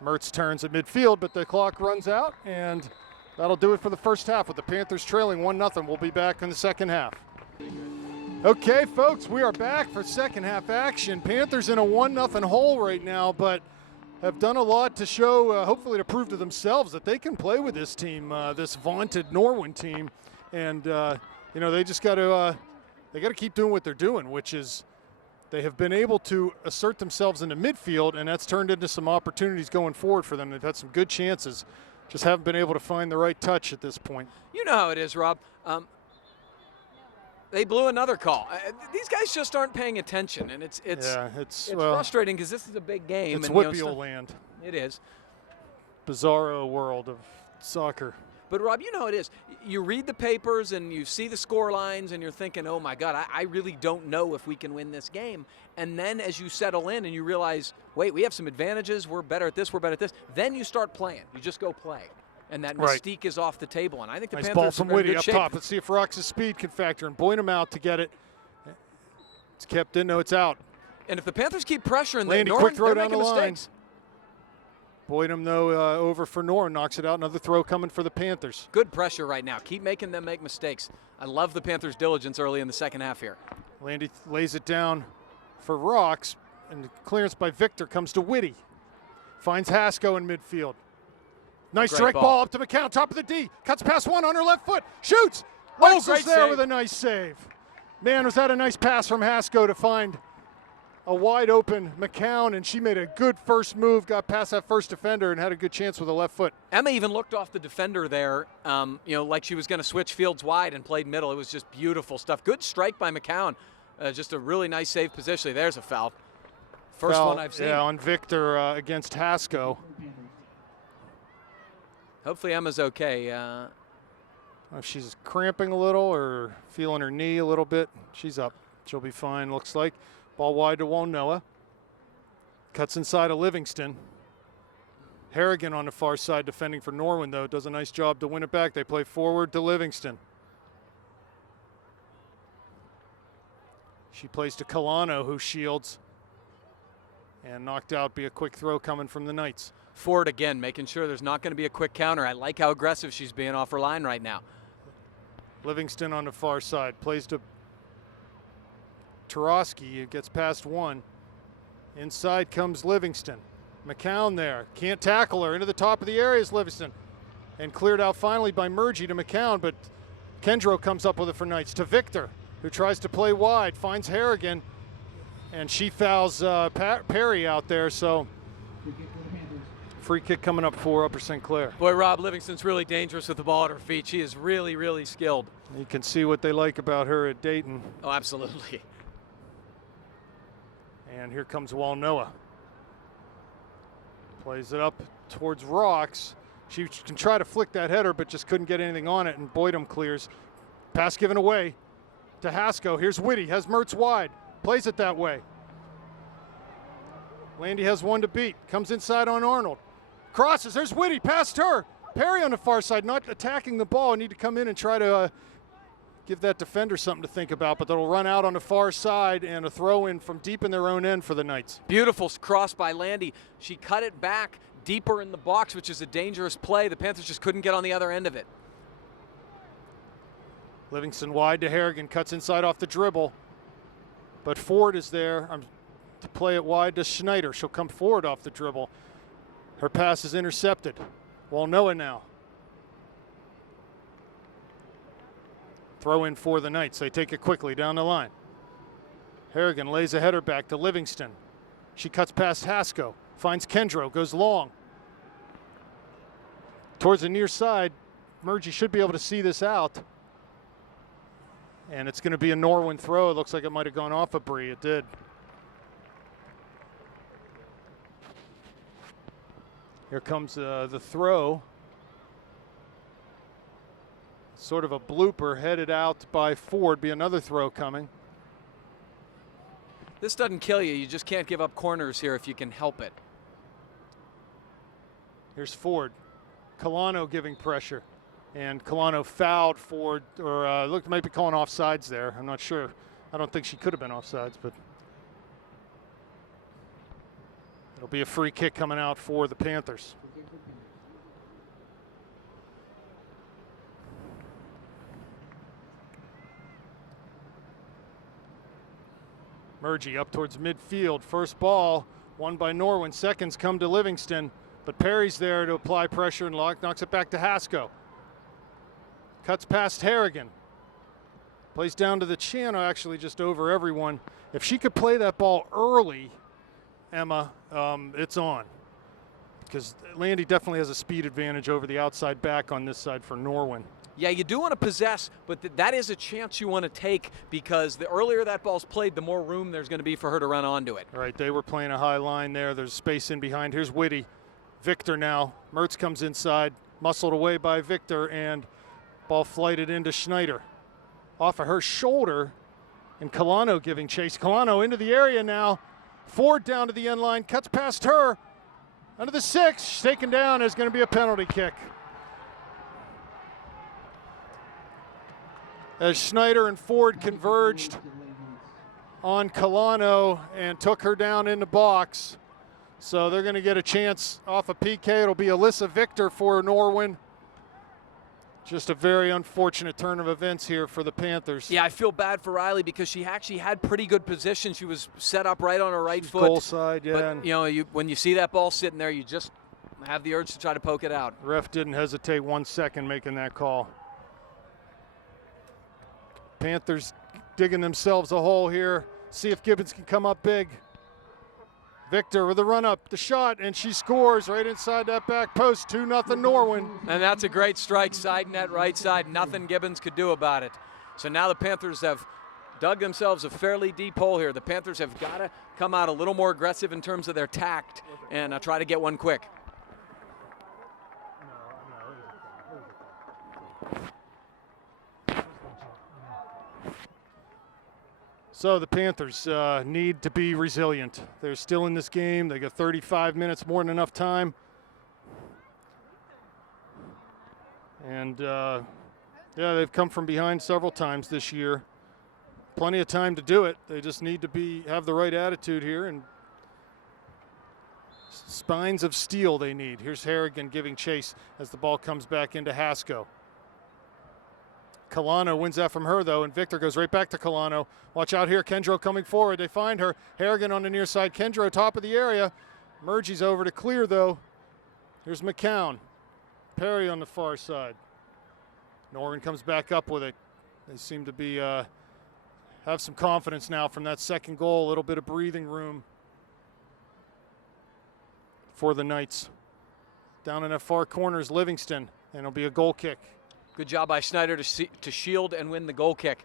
Mertz turns at midfield, but the clock runs out, and that'll do it for the first half with the Panthers trailing 1-0. We'll be back in the second half. Okay, folks, we are back for second half action. Panthers in a 1-0 hole right now, but have done a lot to show, hopefully to prove to themselves that they can play with this team, this vaunted Norwin team. And, they just got to keep doing what they're doing, which is they have been able to assert themselves in the midfield, and that's turned into some opportunities going forward for them. They've had some good chances, just haven't been able to find the right touch at this point. You know how it is, Rob. They blew another call. These guys just aren't paying attention, and it's frustrating because this is a big game. It's and, WPIAL land. It is. Bizarro world of soccer. But, Rob, you know how it is. You read the papers and you see the score lines and you're thinking, oh, my God, I really don't know if we can win this game. And then as you settle in and you realize, wait, we have some advantages. We're better at this. We're better at this. Then you start playing. You just go play. And that mystique is off the table. And I think the nice Panthers ball from are in Whitty good up shape. top. Let's see if Rox's speed can factor and Boynham out to get it. It's kept in. No, it's out. And if the Panthers keep pressuring, Landy, Norwin, quick throw they're down the making line. mistakes. Boynham, though, over for Norwin, knocks it out. Another throw coming for the Panthers. Good pressure right now. Keep making them make mistakes. I love the Panthers' diligence early in the second half here. Landy lays it down for Rocks, and the clearance by Victor comes to Whitty. Finds Haskell in midfield. Nice Great direct ball. ball up to McCown, top of the D. Cuts past one on her left foot. Shoots. Oh, Wexel's great there save. with a nice save. Man, was that a nice pass from Haskell to find a wide open McCown, and she made a good first move, got past that first defender and had a good chance with a left foot. Emma even looked off the defender there, like she was going to switch fields wide and played middle. It was just beautiful stuff. Good strike by McCown. Just a really nice save positionally. There's a foul. First Foul, one I've seen. Yeah, on Victor against Haskell. Hopefully Emma's okay. If she's cramping a little or feeling her knee a little bit, she's up. She'll be fine, looks like. Ball wide to Walnoa. Cuts inside of Livingston. Harrigan on the far side defending for Norwin, though, does a nice job to win it back. They play forward to Livingston. She plays to Colano, who shields. And knocked out, be a quick throw coming from the Knights. Ford again, making sure there's not going to be a quick counter. I like how aggressive she's being off her line right now. Livingston on the far side. Plays to Tarosky. It gets past one. Inside comes Livingston. McCown there. Can't tackle her. Into the top of the area is Livingston. And cleared out finally by Murgy to McCown, but Kendro comes up with it for Knights. To Victor, who tries to play wide, finds Harrigan, and she fouls Perry out there, so free kick coming up for Upper St. Clair. Boy, Rob, Livingston's really dangerous with the ball at her feet. She is really, really skilled. You can see what they like about her at Dayton. Oh, absolutely. And here comes Walnoa. Plays it up towards Rocks. She can try to flick that header, but just couldn't get anything on it, and Boydum clears. Pass given away to Haskell. Here's Whitty, has Mertz wide. Plays it that way. Landy has one to beat. Comes inside on Arnold. Crosses, there's Whitty, past her. Perry on the far side, not attacking the ball. Need to come in and try to give that defender something to think about, but they'll run out on the far side and a throw in from deep in their own end for the Knights. Beautiful cross by Landy. She cut it back deeper in the box, which is a dangerous play. The Panthers just couldn't get on the other end of it. Livingston wide to Harrigan, cuts inside off the dribble, but Ford is there to play it wide to Schneider. She'll come forward off the dribble. Her pass is intercepted. Walnoa now. Throw in for the Knights. They take it quickly down the line. Harrigan lays a header back to Livingston. She cuts past Haskell, finds Kendro, goes long. Towards the near side, Murgy should be able to see this out. And it's going to be a Norwin throw. It looks like it might have gone off a Bree. It did. Here comes the throw. Sort of a blooper headed out by Ford. Be another throw coming. This doesn't kill you. You just can't give up corners here if you can help it. Here's Ford. Colano giving pressure. And Colano fouled Ford, or looked might be calling offsides there. I'm not sure. I don't think she could have been offsides, but it'll be a free kick coming out for the Panthers. Murgy up towards midfield. First ball won by Norwin. Seconds come to Livingston, but Perry's there to apply pressure and knocks it back to Haskell. Cuts past Harrigan. Plays down to the channel, actually just over everyone. If she could play that ball early, Emma, it's on. Because Landy definitely has a speed advantage over the outside back on this side for Norwin. Yeah, you do want to possess, but that is a chance you want to take because the earlier that ball's played, the more room there's going to be for her to run onto it. Right, they were playing a high line there. There's space in behind. Here's Whitty. Victor now. Mertz comes inside, muscled away by Victor, and ball flighted into Schneider. Off of her shoulder, and Colano giving chase. Colano into the area now. Ford down to the end line, cuts past her. Under the 6, she's taken down. There's going to be a penalty kick. As Schneider and Ford converged on Colano and took her down in the box. So they're going to get a chance off a PK. It'll be Alyssa Victor for Norwin. Just a very unfortunate turn of events here for the Panthers. Yeah, I feel bad for Riley because she actually had pretty good position. She was set up right on her right foot. Goal side, yeah. But, you know, when you see that ball sitting there, you just have the urge to try to poke it out. Ref didn't hesitate 1 second making that call. Panthers digging themselves a hole here. See if Gibbons can come up big. Victor with the run up, the shot, and she scores right inside that back post. 2-0 Norwin. And that's a great strike, side net, right side. Nothing Gibbons could do about it. So now the Panthers have dug themselves a fairly deep hole here. The Panthers have got to come out a little more aggressive in terms of their tact and try to get one quick. So the Panthers need to be resilient. They're still in this game. They got 35 minutes, more than enough time. And, yeah, they've come from behind several times this year. Plenty of time to do it. They just need to have the right attitude here. And spines of steel they need. Here's Harrigan giving chase as the ball comes back into Haskell. Colano wins that from her, though, and Victor goes right back to Colano. Watch out here, Kendro coming forward. They find her. Harrigan on the near side. Kendro top of the area. Murgy's over to clear, though. Here's McCown. Perry on the far side. Norwin comes back up with it. They seem to be have some confidence now from that second goal. A little bit of breathing room for the Knights. Down in that far corner is Livingston, and it'll be a goal kick. Good job by Schneider to shield and win the goal kick.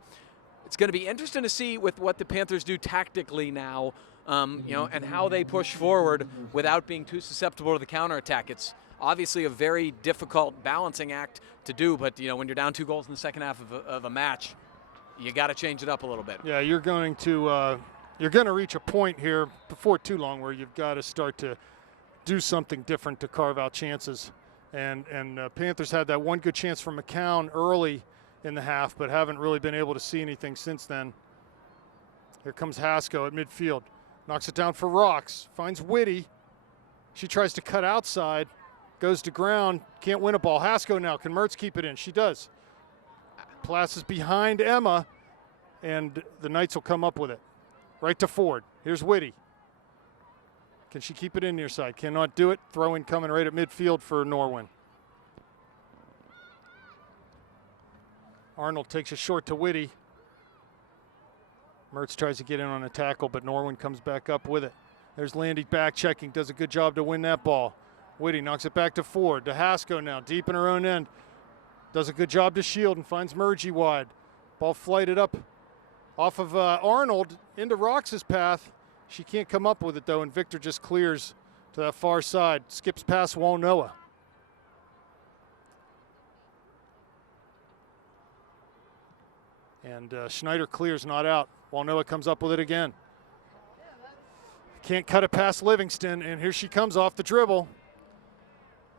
It's going to be interesting to see with what the Panthers do tactically now, and how they push forward without being too susceptible to the counterattack. It's obviously a very difficult balancing act to do, but when you're down 2 goals in the second half of a match, you got to change it up a little bit. Yeah, you're going to reach a point here before too long where you've got to start to do something different to carve out chances. And Panthers had that one good chance from McCown early in the half, but haven't really been able to see anything since then. Here comes Hasko at midfield. Knocks it down for Rocks. Finds Whitty. She tries to cut outside. Goes to ground. Can't win a ball. Hasko now. Can Mertz keep it in? She does. Plass is behind Emma, and the Knights will come up with it. Right to Ford. Here's Whitty. Can she keep it in near side? Cannot do it. Throw-in coming right at midfield for Norwin. Arnold takes a short to Whitty. Mertz tries to get in on a tackle, but Norwin comes back up with it. There's Landy back checking, does a good job to win that ball. Whitty knocks it back to Ford. To Hasko now, deep in her own end. Does a good job to shield and finds Murgy wide. Ball flighted up off of Arnold into Rox's path. She can't come up with it, though, and Victor just clears to that far side. Skips past Walnoa. And Schneider clears, not out. Walnoa comes up with it again. Can't cut it past Livingston, and here she comes off the dribble.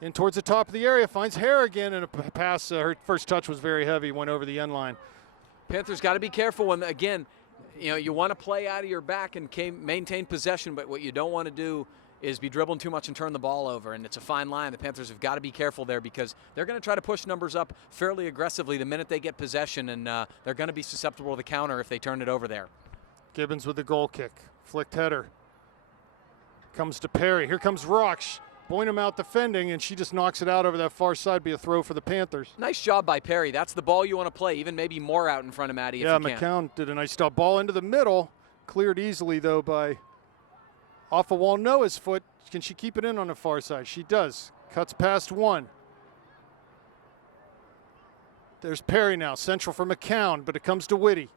In towards the top of the area, finds Harrigan, and a pass. Her first touch was very heavy, went over the end line. Panthers got to be careful when, again, you want to play out of your back and maintain possession, but what you don't want to do is be dribbling too much and turn the ball over, and it's a fine line. The Panthers have got to be careful there because they're going to try to push numbers up fairly aggressively the minute they get possession, and they're going to be susceptible to the counter if they turn it over there. Gibbons with the goal kick. Flicked header. Comes to Perry. Here comes Rox. Boynham out defending, and she just knocks it out over that far side. Be a throw for the Panthers. Nice job by Perry. That's the ball you want to play, even maybe more out in front of Maddie if you can. Yeah, McCown did a nice job. Ball into the middle. Cleared easily, though, by off of Walnoa's foot. Can she keep it in on the far side? She does. Cuts past one. There's Perry now. Central for McCown, but it comes to Whitty.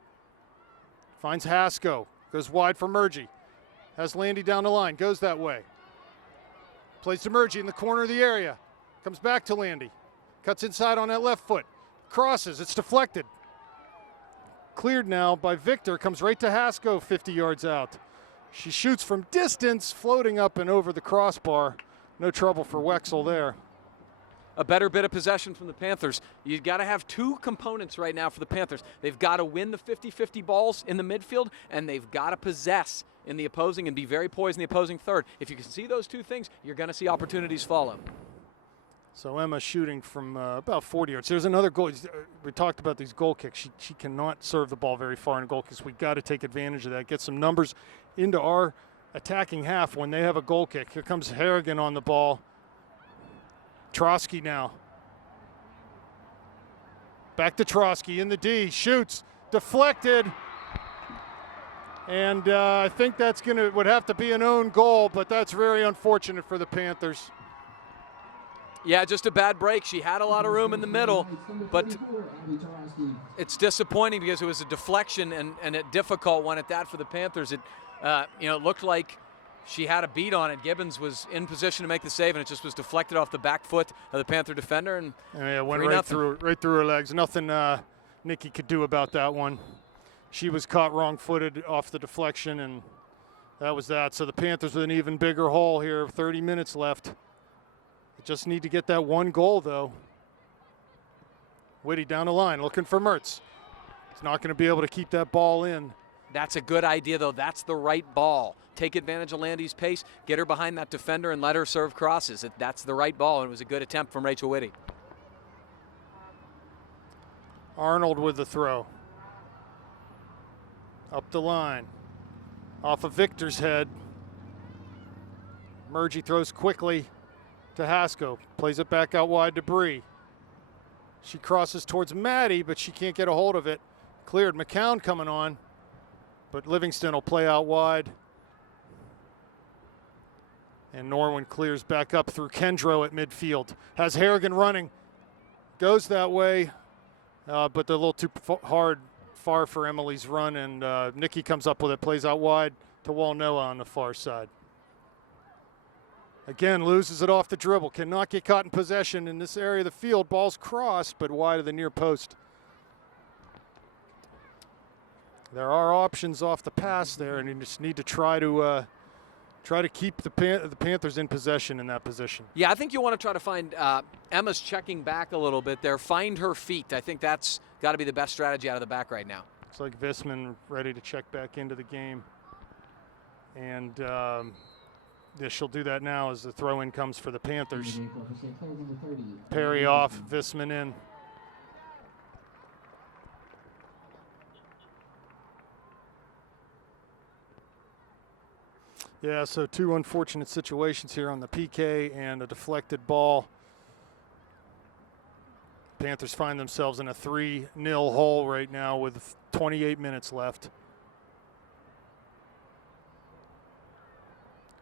Finds Hasko. Goes wide for Murgy. Has Landy down the line. Goes that way. Plays to Murgy in the corner of the area. Comes back to Landy. Cuts inside on that left foot. Crosses. It's deflected. Cleared now by Victor. Comes right to Hasko 50 yards out. She shoots from distance, floating up and over the crossbar. No trouble for Wexel there. A better bit of possession from the Panthers. You've got to have 2 components right now for the Panthers. They've got to win the 50-50 balls in the midfield, and they've got to possess in the opposing and be very poised in the opposing third. If you can see those 2 things, you're going to see opportunities follow. So Emma shooting from about 40 yards. There's another goal. We talked about these goal kicks. She cannot serve the ball very far in goal kicks. We've got to take advantage of that, get some numbers into our attacking half when they have a goal kick. Here comes Harrigan on the ball. Trotsky now. Back to Trotsky in the D. Shoots. Deflected. And I think that's would have to be an own goal, but that's very unfortunate for the Panthers. Yeah, just a bad break. She had a lot of room in the middle, but it's disappointing because it was a deflection and a difficult one at that for the Panthers. It looked like she had a beat on it. Gibbons was in position to make the save, and it just was deflected off the back foot of the Panther defender. And yeah, went right through her legs. Nothing Nikki could do about that one. She was caught wrong-footed off the deflection, and that was that. So the Panthers with an even bigger hole here. 30 minutes left. Just need to get that one goal, though. Whitty down the line, looking for Mertz. He's not going to be able to keep that ball in. That's a good idea, though. That's the right ball. Take advantage of Landy's pace, get her behind that defender, and let her serve crosses. That's the right ball, and it was a good attempt from Rachel Whitty. Arnold with the throw. Up the line. Off of Victor's head. Murgy throws quickly to Haskell. Plays it back out wide to Bree. She crosses towards Maddie, but she can't get a hold of it. Cleared. McCown coming on, but Livingston will play out wide. And Norwin clears back up through Kendro at midfield. Has Harrigan running. Goes that way, but they're a little too far for Emily's run, and Nikki comes up with it, plays out wide to Walnoa on the far side. Again, loses it off the dribble. Cannot get caught in possession in this area of the field. Ball's crossed, but wide of the near post. There are options off the pass there, and you just need to try to keep the Panthers in possession in that position. Yeah, I think you want to try to find Emma's checking back a little bit there. Find her feet. I think that's got to be the best strategy out of the back right now. Looks like Visman ready to check back into the game. And yeah, she'll do that now as the throw-in comes for the Panthers. Perry off, Visman in. Yeah, so two unfortunate situations here on the PK and a deflected ball. Panthers find themselves in a 3-0 hole right now with 28 minutes left.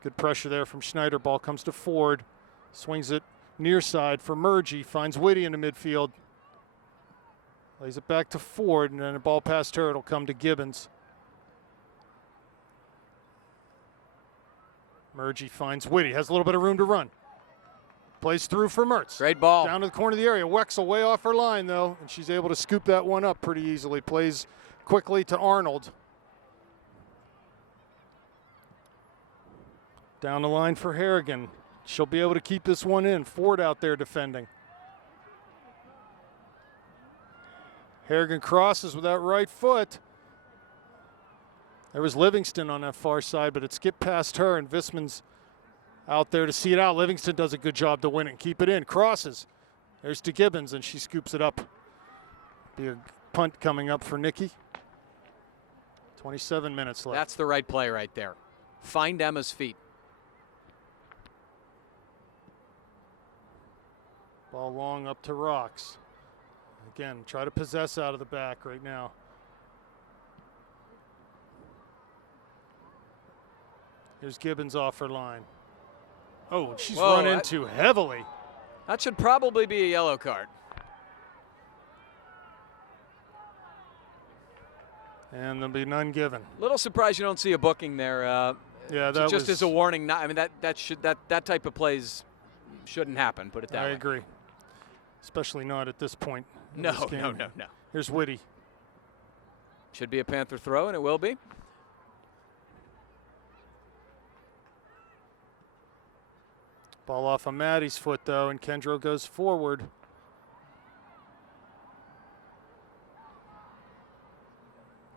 Good pressure there from Schneider. Ball comes to Ford. Swings it near side for Murgy. Finds Whitty in the midfield. Lays it back to Ford, and then a ball past her. It'll come to Gibbons. Murgy finds Whitty. Has a little bit of room to run. Plays through for Mertz. Great ball. Down to the corner of the area. Wexel way off her line, though, and she's able to scoop that one up pretty easily. Plays quickly to Arnold. Down the line for Harrigan. She'll be able to keep this one in. Ford out there defending. Harrigan crosses with that right foot. There was Livingston on that far side, but it skipped past her, and Visman's out there to see it out. Livingston does a good job to win it and keep it in. Crosses. There's to Gibbons, and she scoops it up. Be a punt coming up for Nikki. 27 minutes left. That's the right play right there. Find Emma's feet. Ball long up to Rocks. Again, try to possess out of the back right now. Here's Gibbons off her line. Oh, she's run into heavily. That should probably be a yellow card. And there'll be none given. Little surprised you don't see a booking there. Yeah, that just as a warning. I mean, that type of plays shouldn't happen. Put it that way. I agree. Especially not at this point. No. Here's Whitty. Should be a Panther throw, and it will be. Ball off of Maddie's foot, though, and Kendro goes forward.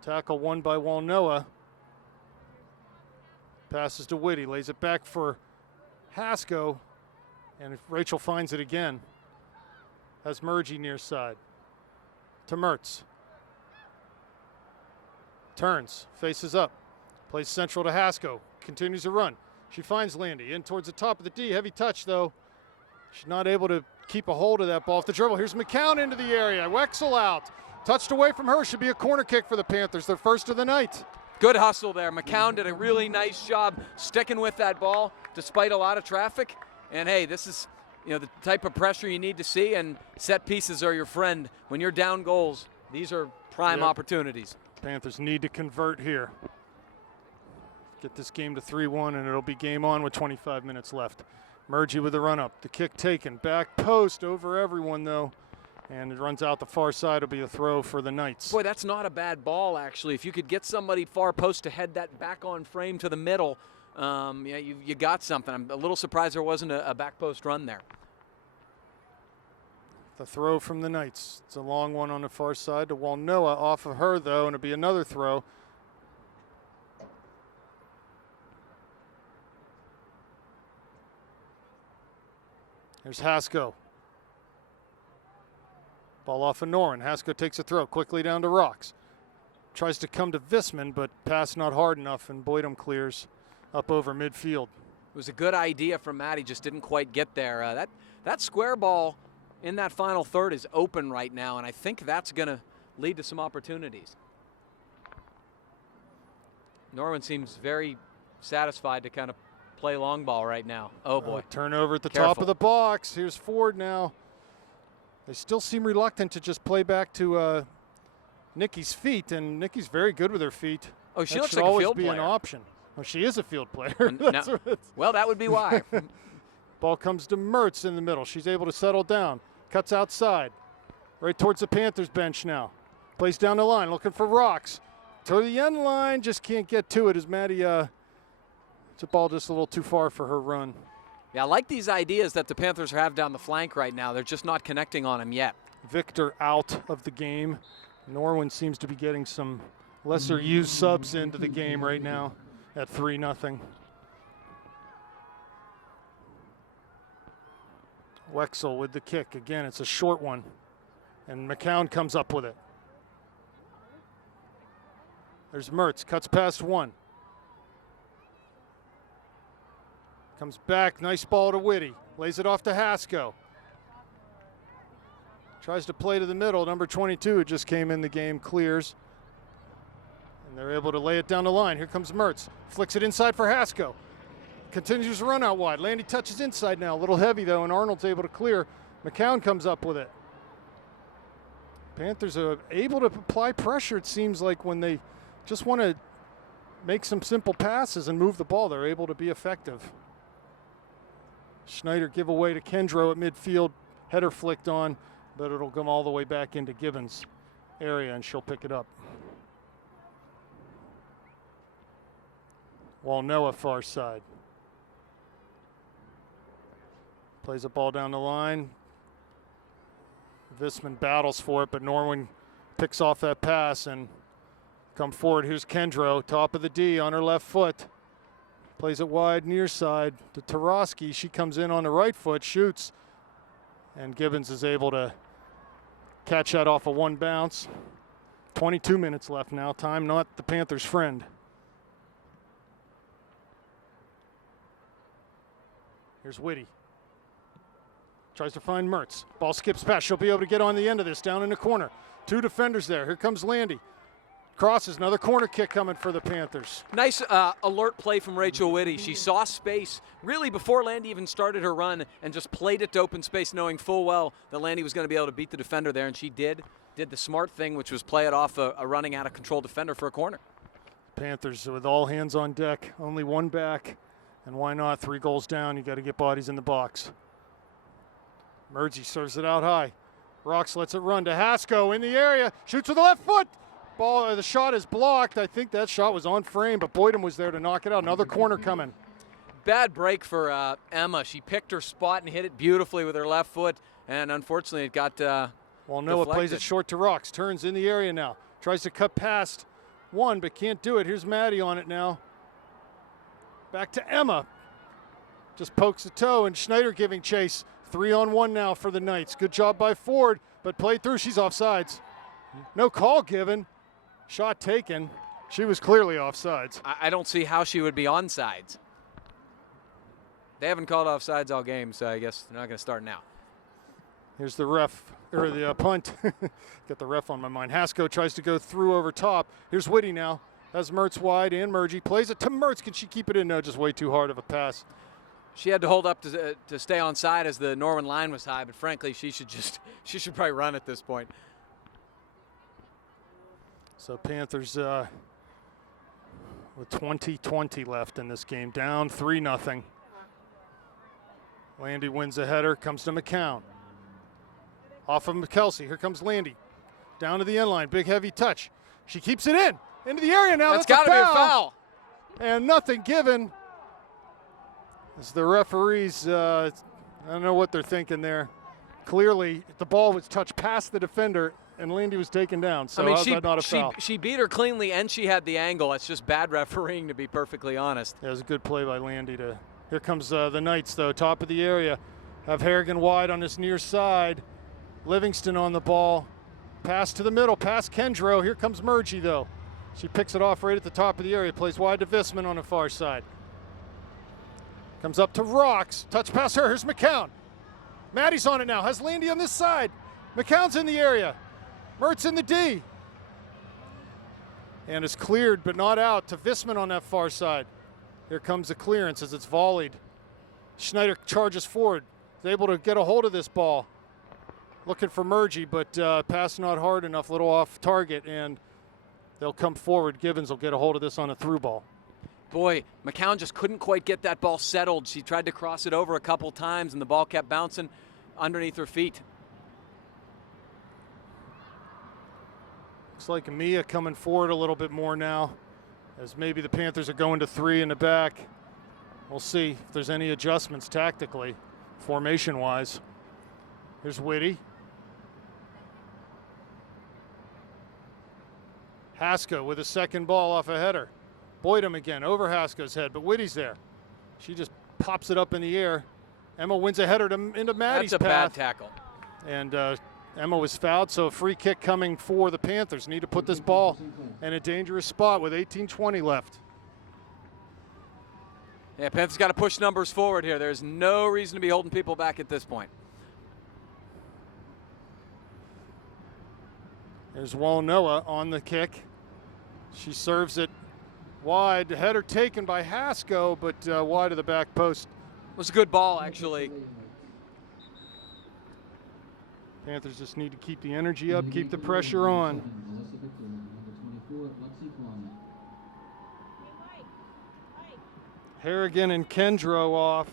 Tackle won by Walnoa. Passes to Whitty, lays it back for Haskell, and if Rachel finds it again. Has Murgy near side. To Mertz. Turns, faces up, plays central to Haskell, continues to run. She finds Landy in towards the top of the D. Heavy touch, though. She's not able to keep a hold of that ball off the dribble. Here's McCown into the area. Wexel out. Touched away from her. Should be a corner kick for the Panthers. Their first of the night. Good hustle there. McCown did a really nice job sticking with that ball despite a lot of traffic. And, hey, this is the type of pressure you need to see, and set pieces are your friend. When you're down goals, these are prime opportunities. Panthers need to convert here. Get this game to 3-1, and it'll be game on with 25 minutes left. Murgy with the run-up. The kick taken. Back post over everyone, though. And it runs out the far side. It'll be a throw for the Knights. Boy, that's not a bad ball, actually. If you could get somebody far post to head that back on frame to the middle, you got something. I'm a little surprised there wasn't a back post run there. The throw from the Knights. It's a long one on the far side to Walnoa. Off of her, though, and it'll be another throw. There's Haskell. Ball off of Norwin. Haskell takes a throw quickly down to Rocks. Tries to come to Visman, but pass not hard enough, and Boydum clears up over midfield. was a good idea from Maddie, just didn't quite get there. That square ball in that final third is open right now, and I think that's going to lead to some opportunities. Norwin seems very satisfied to kind of play long ball right now. Oh boy. Turnover at the Careful. top of the box. Here's Ford now. They still seem reluctant to just play back to Nikki's feet, and Nikki's very good with her feet. Oh, she that looks should like a always field be player. an option. Well, she is a field player. Well, that would be why. Ball comes to Mertz in the middle. She's able to settle down. Cuts outside. Right towards the Panthers bench now. Plays down the line, looking for rocks. To the end line, just can't get to it as Maddie, it's a ball just a little too far for her run. Yeah, I like these ideas that the Panthers have down the flank right now. They're just not connecting on them yet. Victor out of the game. Norwin seems to be getting some lesser used subs into the game right now at 3-0. Wexel with the kick. Again, it's a short one. And McCown comes up with it. There's Mertz, cuts past one. Comes back, nice ball to Whitty. Lays it off to Hasko. Tries to play to the middle. Number 22, who just came in the game, clears. And they're able to lay it down the line. Here comes Mertz. Flicks it inside for Hasko. Continues to run out wide. Landy touches inside now. A little heavy, though, and Arnold's able to clear. McCown comes up with it. Panthers are able to apply pressure, it seems like, when they just want to make some simple passes and move the ball. They're able to be effective. Schneider give away to Kendro at midfield. Header flicked on, but it'll come all the way back into Gibbons' area, and she'll pick it up. Walnoa far side. Plays a ball down the line. Visman battles for it, but Norwin picks off that pass and come forward. Here's Kendro, top of the D on her left foot. Plays it wide near side to Tarosky. She comes in on the right foot, shoots, and Gibbons is able to catch that off of one bounce. 22 minutes left now. Time not the Panthers' friend. Here's Whitty. Tries to find Mertz. Ball skips past. She'll be able to get on the end of this, down in the corner. Two defenders there. Here comes Landy. Crosses, another corner kick coming for the Panthers. Nice alert play from Rachel Whitty. She saw space really before Landy even started her run and just played it to open space, knowing full well that Landy was going to be able to beat the defender there, and she did the smart thing, which was play it off a running out of control defender for a corner. Panthers with all hands on deck, only one back, and why not? 3 goals down, you got to get bodies in the box. Mergy serves it out high. Rocks lets it run to Hasko in the area, shoots with the left foot. Ball, the shot is blocked. I think that shot was on frame, but Boydum was there to knock it out. Another corner coming. Bad break for Emma. She picked her spot and hit it beautifully with her left foot, and unfortunately it got Well, Noah plays it short to Rocks, turns in the area now. Tries to cut past one, but can't do it. Here's Maddie on it now. Back to Emma. Just pokes the toe, and Schneider giving chase. 3-on-1 now for the Knights. Good job by Ford, but played through. She's offsides. No call given. Shot taken. She was clearly offsides. I don't see how she would be onside. They haven't called offsides all game, so I guess they're not going to start now. Here's the ref, or the punt. Got the ref on my mind. Hasko tries to go through over top. Here's Whitty now. Has Mertz wide and Mergy. Plays it to Mertz. Can she keep it in? No, just way too hard of a pass. She had to hold up to stay on side as the Norwin line was high, but frankly, she should probably run at this point. So Panthers with 20-20 left in this game, down 3-0. Landy wins a header, comes to McCown. Off of McKelsey, here comes Landy. Down to the end line, big heavy touch. She keeps it into the area now. That's got to be a foul. And nothing given. As the referees, I don't know what they're thinking there. Clearly, the ball was touched past the defender, and Landy was taken down. So how's that not a foul? She beat her cleanly, and she had the angle. It's just bad refereeing, to be perfectly honest. Yeah, it was a good play by Landy. Here comes the Knights, though, top of the area. Have Harrigan wide on this near side. Livingston on the ball. Pass to the middle, past Kendro. Here comes Mergy, though. She picks it off right at the top of the area. Plays wide to Visman on the far side. Comes up to Rocks. Touch pass her. Here's McCown. Maddie's on it now. Has Landy on this side. McCown's in the area. Mertz in the D. And is cleared but not out to Visman on that far side. Here comes the clearance as it's volleyed. Schneider charges forward. Is able to get a hold of this ball. Looking for Murgy, but pass not hard enough, little off target, and they'll come forward. Gibbons will get a hold of this on a through ball. Boy, McCown just couldn't quite get that ball settled. She tried to cross it over a couple times, and the ball kept bouncing underneath her feet. Looks like Mia coming forward a little bit more now, as maybe the Panthers are going to 3 in the back. We'll see if there's any adjustments tactically, formation-wise. Here's Whitty. Haskell with a second ball off a header. Boydum again, over Haskell's head, but Whitty's there. She just pops it up in the air. Emma wins a header into Maddie's path. That's a bad tackle. And Emma was fouled, so a free kick coming for the Panthers. Need to put this ball in a dangerous spot with 18:20 left. Yeah, Panthers got to push numbers forward here. There's no reason to be holding people back at this point. There's Walnoa on the kick. She serves it wide. The header taken by Haskell, but wide of the back post. It was a good ball, actually. Panthers just need to keep the energy up, keep the pressure on. Harrigan and Kendro off.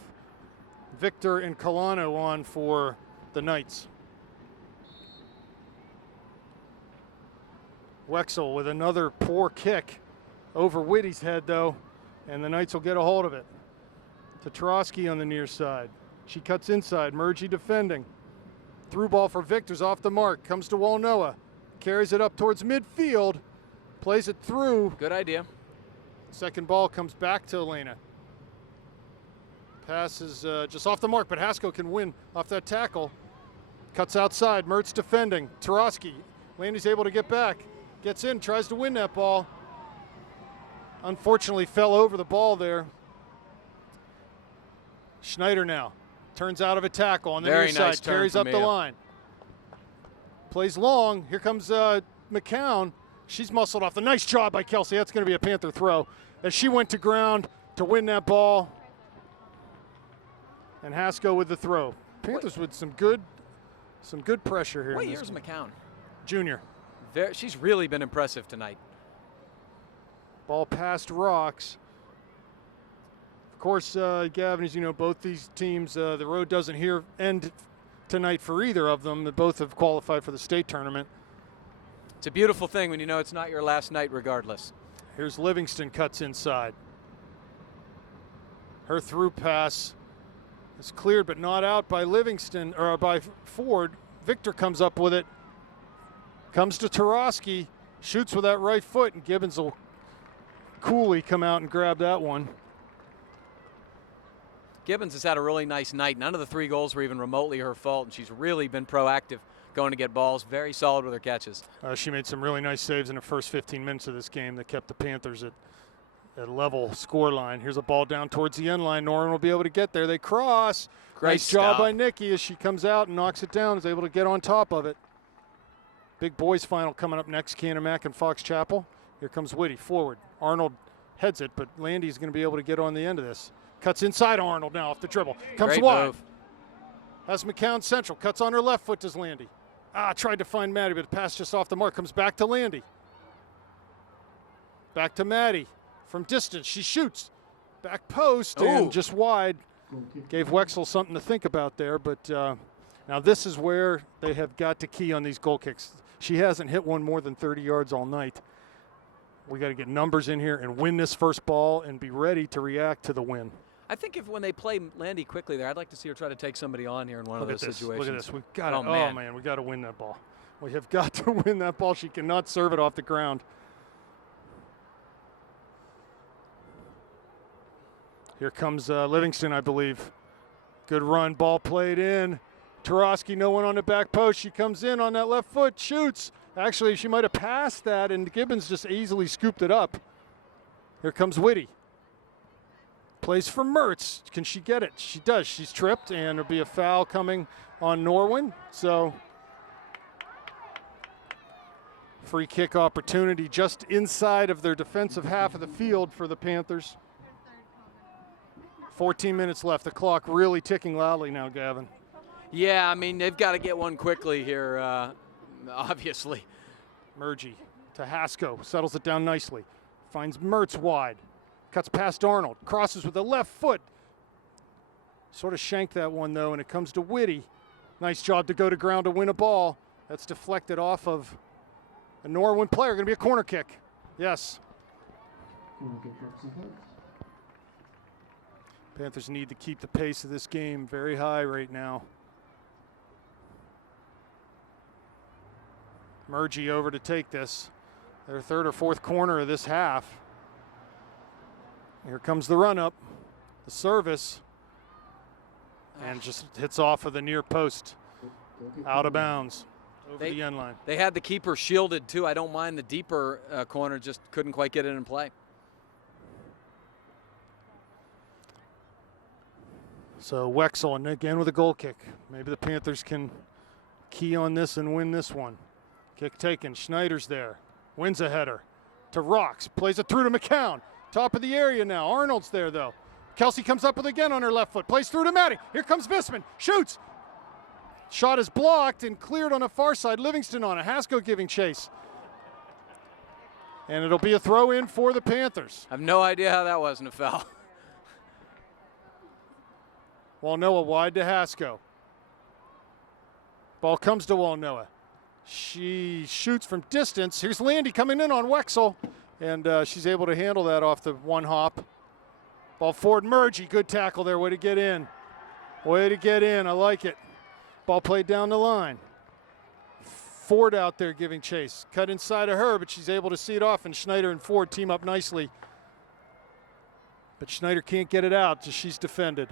Victor and Colano on for the Knights. Wexel with another poor kick over Whitty's head, though, and the Knights will get a hold of it. Tatrosky on the near side. She cuts inside. Murgy defending. Through ball for Victor's off the mark. Comes to Walnoa. Carries it up towards midfield. Plays it through. Good idea. Second ball comes back to Elena. Pass is just off the mark, but Haskell can win off that tackle. Cuts outside. Mertz defending. Tatrosky. Landy's able to get back. Gets in, tries to win that ball. Unfortunately fell over the ball there. Schneider now turns out of a tackle on the near side, carries up the line. Plays long. Here comes McCown. She's muscled off. The nice job by Kelsey. That's going to be a Panther throw. As she went to ground to win that ball. And Haskell with the throw. Panthers with some good pressure here. What year's McCown? Junior. She's really been impressive tonight. Ball past Rocks. Of course, Gavin, as you know, both these teams, the road doesn't end tonight for either of them. They both have qualified for the state tournament. It's a beautiful thing when you know it's not your last night regardless. Here's Livingston, cuts inside. Her through pass is cleared but not out by Livingston, or by Ford. Victor comes up with it. Comes to Tarosky, shoots with that right foot, and Gibbons will coolly come out and grab that one. Gibbons has had a really nice night. None of the 3 goals were even remotely her fault, and she's really been proactive going to get balls. Very solid with her catches. She made some really nice saves in the first 15 minutes of this game that kept the Panthers at level score line. Here's a ball down towards the end line. Norwin will be able to get there. They cross. Nice job by Nikki as she comes out and knocks it down, is able to get on top of it. Big boys final coming up next, Canamac and Fox Chapel. Here comes Whitty forward. Arnold heads it, but Landy's going to be able to get on the end of this. Cuts inside Arnold now off the dribble. Comes Great wide. Move. Has McCown central. Cuts on her left foot, does Landy. Tried to find Maddie, but the pass just off the mark. Comes back to Landy. Back to Maddie. From distance, she shoots. Back post and just wide. Gave Wexel something to think about there, but now this is where they have got to key on these goal kicks. She hasn't hit one more than 30 yards all night. We got to get numbers in here and win this first ball and be ready to react to the win. I think when they play Landy quickly there, I'd like to see her try to take somebody on here in one of those situations. Look at this. We've got to, oh man, we got to win that ball. We have got to win that ball. She cannot serve it off the ground. Here comes Livingston, I believe. Good run, ball played in. Tarosky, no one on the back post. She comes in on that left foot, shoots. Actually, she might have passed that, and Gibbons just easily scooped it up. Here comes Whitty. Plays for Mertz. Can she get it? She does. She's tripped, and there'll be a foul coming on Norwin. So free kick opportunity just inside of their defensive half of the field for the Panthers. 14 minutes left. The clock really ticking loudly now, Gavin. Yeah, I mean, they've got to get one quickly here, obviously. Murgy to Hasko. Settles it down nicely. Finds Mertz wide. Cuts past Arnold. Crosses with the left foot. Sort of shanked that one, though, and it comes to Whitty. Nice job to go to ground to win a ball. That's deflected off of a Norwin player. Going to be a corner kick. Yes. Panthers need to keep the pace of this game very high right now. Murgy over to take this. Their third or fourth corner of this half. Here comes the run up, the service, and just hits off of the near post, out of bounds, over the end line. They had the keeper shielded too. I don't mind the deeper corner, just couldn't quite get it in play. So Wexel, and again with a goal kick. Maybe the Panthers can key on this and win this one. Kick taken, Schneider's there, wins a header to Rocks, plays it through to McCown. Top of the area now. Arnold's there, though. Kelsey comes up with again on her left foot. Plays through to Maddie. Here comes Visman. Shoots. Shot is blocked and cleared on the far side. Livingston on it. Hasko giving chase. And it'll be a throw in for the Panthers. I have no idea how that wasn't a foul. Walnoa wide to Hasko. Ball comes to Walnoa. She shoots from distance. Here's Landy coming in on Wexel. And she's able to handle that off the one hop. Ball forward, Murgy. Good tackle there. Way to get in. Way to get in. I like it. Ball played down the line. Ford out there giving chase. Cut inside of her, but she's able to see it off. And Schneider and Ford team up nicely. But Schneider can't get it out. Just she's defended.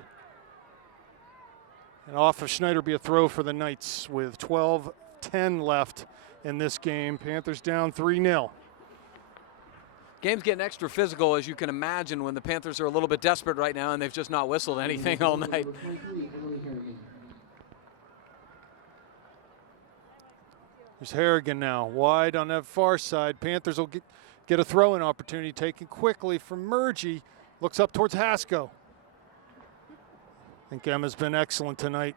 And off of Schneider be a throw for the Knights with 12:10 left in this game. Panthers down 3-0. Game's getting extra physical, as you can imagine, when the Panthers are a little bit desperate right now and they've just not whistled anything all night. There's Harrigan now, wide on that far side. Panthers will get a throw-in opportunity taken quickly from Murgy. Looks up towards Hasko. I think Emma's been excellent tonight.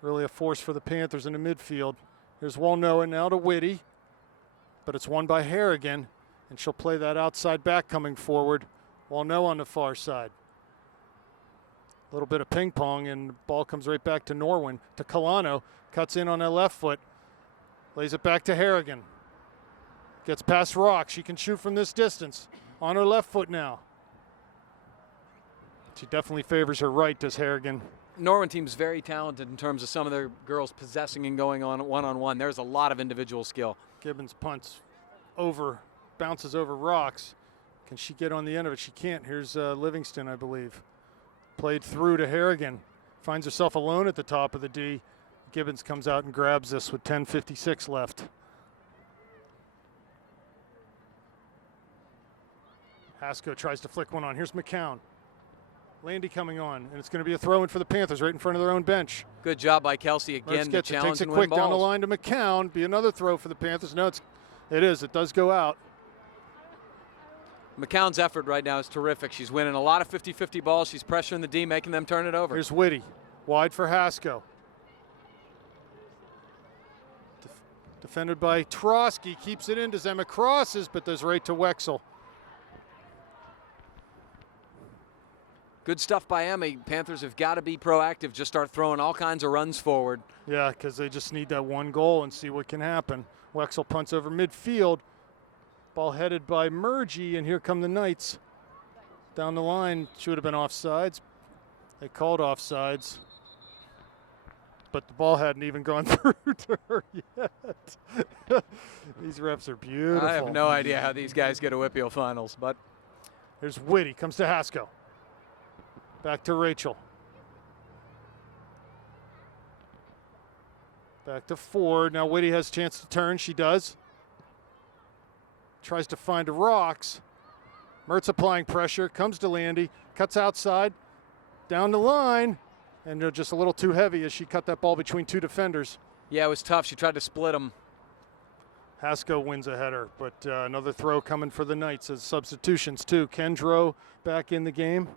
Really a force for the Panthers in the midfield. Here's Walnoa now to Whitty, but it's won by Harrigan. And she'll play that outside back coming forward. Walnoa on the far side. A little bit of ping pong, and the ball comes right back to Norwin, to Colano. Cuts in on that left foot. Lays it back to Harrigan. Gets past Rock. She can shoot from this distance. On her left foot now. She definitely favors her right, does Harrigan. Norwin team's very talented in terms of some of their girls possessing and going on one-on-one. There's a lot of individual skill. Gibbons punts over. Bounces over Rocks. Can she get on the end of it? She can't. Here's Livingston, I believe. Played through to Harrigan. Finds herself alone at the top of the D. Gibbons comes out and grabs this with 10:56 left. Hasko tries to flick one on. Here's McCown. Landy coming on, and it's going to be a throw-in for the Panthers right in front of their own bench. Good job by Kelsey again to challenge takes it and quick win down the balls. line to McCown. Be another throw for the Panthers. No, it is. It does go out. McCown's effort right now is terrific. She's winning a lot of 50-50 balls. She's pressuring the D, making them turn it over. Here's Whitty, wide for Hasko. Defended by Trotsky, keeps it in. Does Emma crosses, but does right to Wexel. Good stuff by Emma. Panthers have got to be proactive. Just start throwing all kinds of runs forward. Yeah, because they just need that one goal and see what can happen. Wexel punts over midfield. Ball headed by Murgy, and here come the Knights. Down the line, should have been offsides. They called offsides. But the ball hadn't even gone through to her yet. These refs are beautiful. I have no idea how these guys get to WPIAL finals, but. Here's Whitty, comes to Hasko. Back to Rachel. Back to Ford. Now Whitty has a chance to turn. She does. Tries to find Rocks. Mertz applying pressure, comes to Landy, cuts outside, down the line, and they're just a little too heavy as she cut that ball between two defenders. Yeah, it was tough. She tried to split them. Haskell wins a header, but another throw coming for the Knights as substitutions too. Kendro back in the game,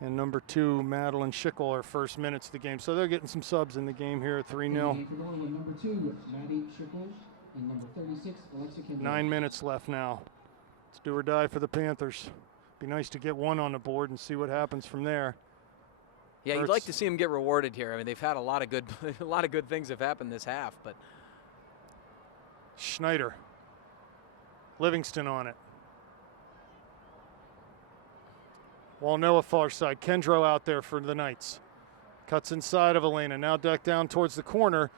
and number 2, Madeline Schickel, her first minutes of the game. So they're getting some subs in the game here at 3-0. Number 2, Maddie Schickel, and number 36, Alexa Kendall. 9 minutes left now. It's do or die for the Panthers. Be nice to get one on the board and see what happens from there. Yeah, you'd like to see them get rewarded here. I mean, they've had a lot of good things have happened this half, but Schneider, Livingston on it. Walnoa far side. Kendro out there for the Knights. Cuts inside of Elena. Now decked down towards the corner.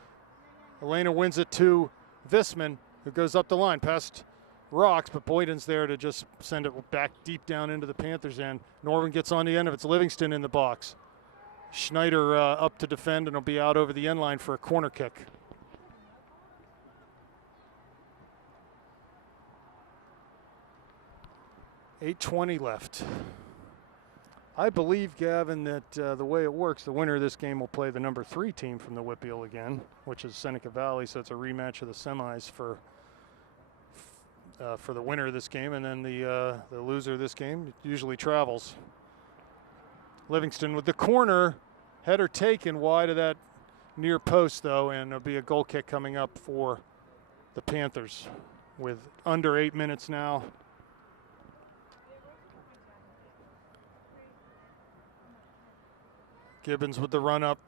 Elena wins it to Visman, who goes up the line past Rocks, but Boyden's there to just send it back deep down into the Panthers' end. Norwin gets on the end of it. It's Livingston in the box. Schneider up to defend, and will be out over the end line for a corner kick. .8:20 left. I believe, Gavin, that the way it works, the winner of this game will play the number 3 team from the WPIAL again, which is Seneca Valley, so it's a rematch of the semis for the winner of this game, and then the loser of this game usually travels. Livingston with the corner, header taken wide of that near post, though, and there'll be a goal kick coming up for the Panthers with under 8 minutes now. Gibbons with the run up,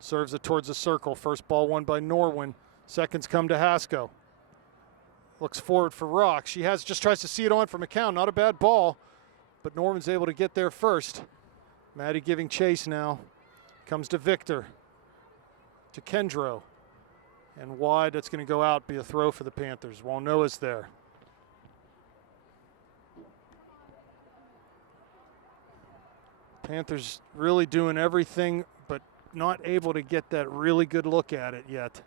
serves it towards the circle. First ball won by Norwin. Seconds come to Haskell. Looks forward for Rock. She just tries to see it on for McCown. Not a bad ball, but Norman's able to get there first. Maddie giving chase now. Comes to Victor. To Kendro. And wide, that's going to go out, be a throw for the Panthers. Walnoa's there. Panthers really doing everything, but not able to get that really good look at it yet.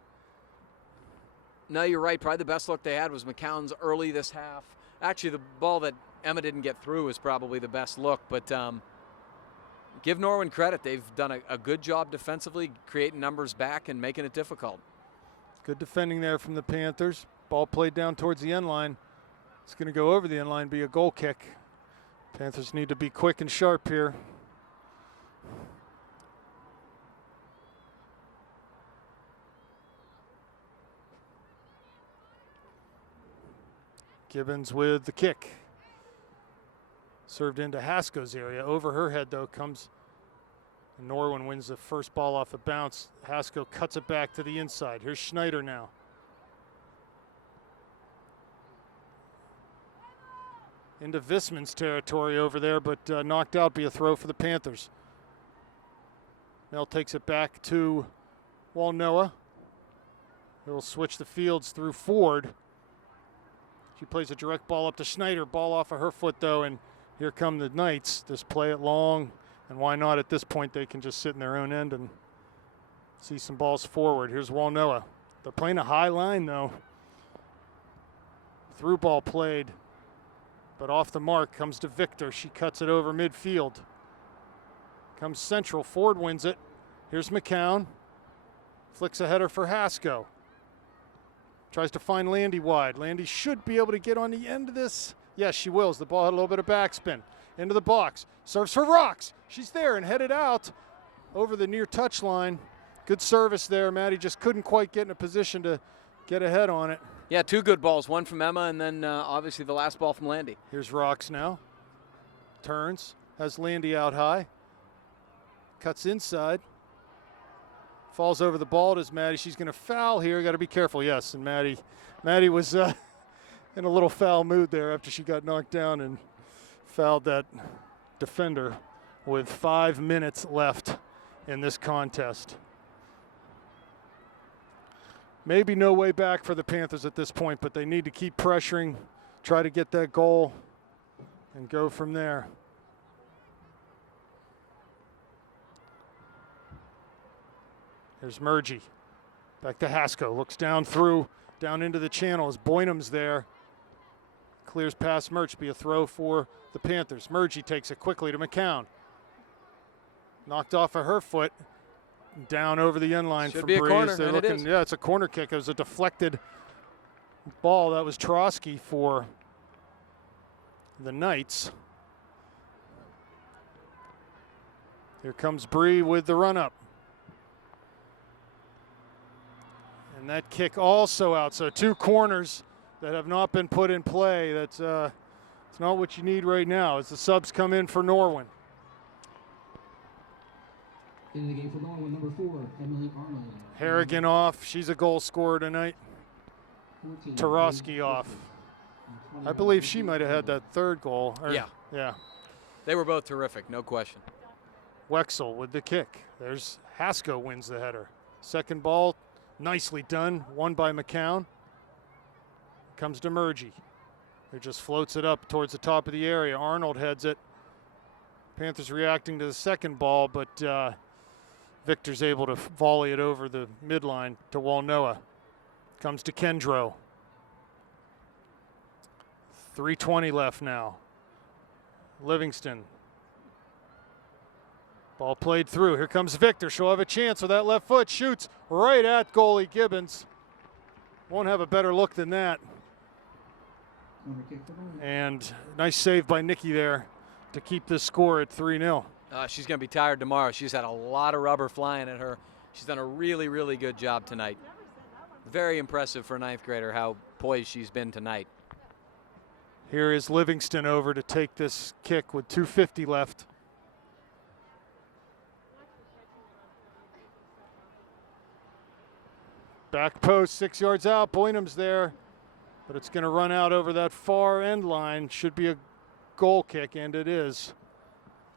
No, you're right. Probably the best look they had was McCown's early this half. Actually, the ball that Emma didn't get through was probably the best look, but give Norwin credit. They've done a good job defensively, creating numbers back and making it difficult. Good defending there from the Panthers. Ball played down towards the end line. It's going to go over the end line, be a goal kick. Panthers need to be quick and sharp here. Gibbons with the kick. Served into Haskell's area. Over her head, though, comes Norwin, wins the first ball off the bounce. Haskell cuts it back to the inside. Here's Schneider now. Into Visman's territory over there, but knocked out, be a throw for the Panthers. Mel takes it back to Walnoa. He'll switch the fields through Ford. She plays a direct ball up to Schneider. Ball off of her foot, though, and here come the Knights. Just play it long, and why not at this point? They can just sit in their own end and see some balls forward. Here's Walnoa. They're playing a high line, though. Through ball played, but off the mark comes to Victor. She cuts it over midfield. Comes central. Ford wins it. Here's McCown. Flicks a header for Haskell. Tries to find Landy wide. Landy should be able to get on the end of this. Yes, she will. The ball had a little bit of backspin. Into the box. Serves for Rocks. She's there and headed out over the near touch line. Good service there. Maddie just couldn't quite get in a position to get ahead on it. Yeah, 2 good balls. One from Emma, and then obviously the last ball from Landy. Here's Rocks now. Turns. Has Landy out high. Cuts inside. Falls over the ball. Does Maddie? She's going to foul here. Got to be careful. Yes, and Maddie was in a little foul mood there after she got knocked down and fouled that defender with 5 minutes left in this contest. Maybe no way back for the Panthers at this point, but they need to keep pressuring, try to get that goal, and go from there. There's Murgy. Back to Haskell. Looks down through, down into the channel as Boynham's there. clears past Murch, be a throw for the Panthers. Murgy takes it quickly to McCown. Knocked off of her foot, down over the end line Should from be a Bree. corner, As they're and it looking, is. yeah, it's a corner kick. It was a deflected ball. That was Trotsky for the Knights. Here comes Bree with the run up. And that kick also out. So 2 corners that have not been put in play. That's it's not what you need right now as the subs come in for Norwin. In the game for Norwin, number 4, Emily Arnold. Harrigan off. She's a goal scorer tonight. 14, Tarosky Paige off. Fisher. And I 21, believe she Vicky might have had Arnold. that 3rd goal. Yeah. Yeah. They were both terrific, no question. Wexel with the kick. There's Haskell wins the header. Second ball, nicely done. Won by McCown. Comes to Murgy, who just floats it up towards the top of the area. Arnold heads it. Panthers reacting to the second ball, but Victor's able to volley it over the midline to Walnoa. Comes to Kendro. 3:20 left now. Livingston. Ball played through. Here comes Victor. She'll have a chance with that left foot. Shoots right at goalie Gibbons. Won't have a better look than that. Corner kick for Norwin. And nice save by Nikki there to keep this score at 3-0. She's going to be tired tomorrow. She's had a lot of rubber flying at her. She's done a really, really good job tonight. Very impressive for a 9th grader how poised she's been tonight. Here is Livingston over to take this kick with 2:50 left. Back post, 6 yards out. Boynham's there, but it's going to run out over that far end line. Should be a goal kick, and it is.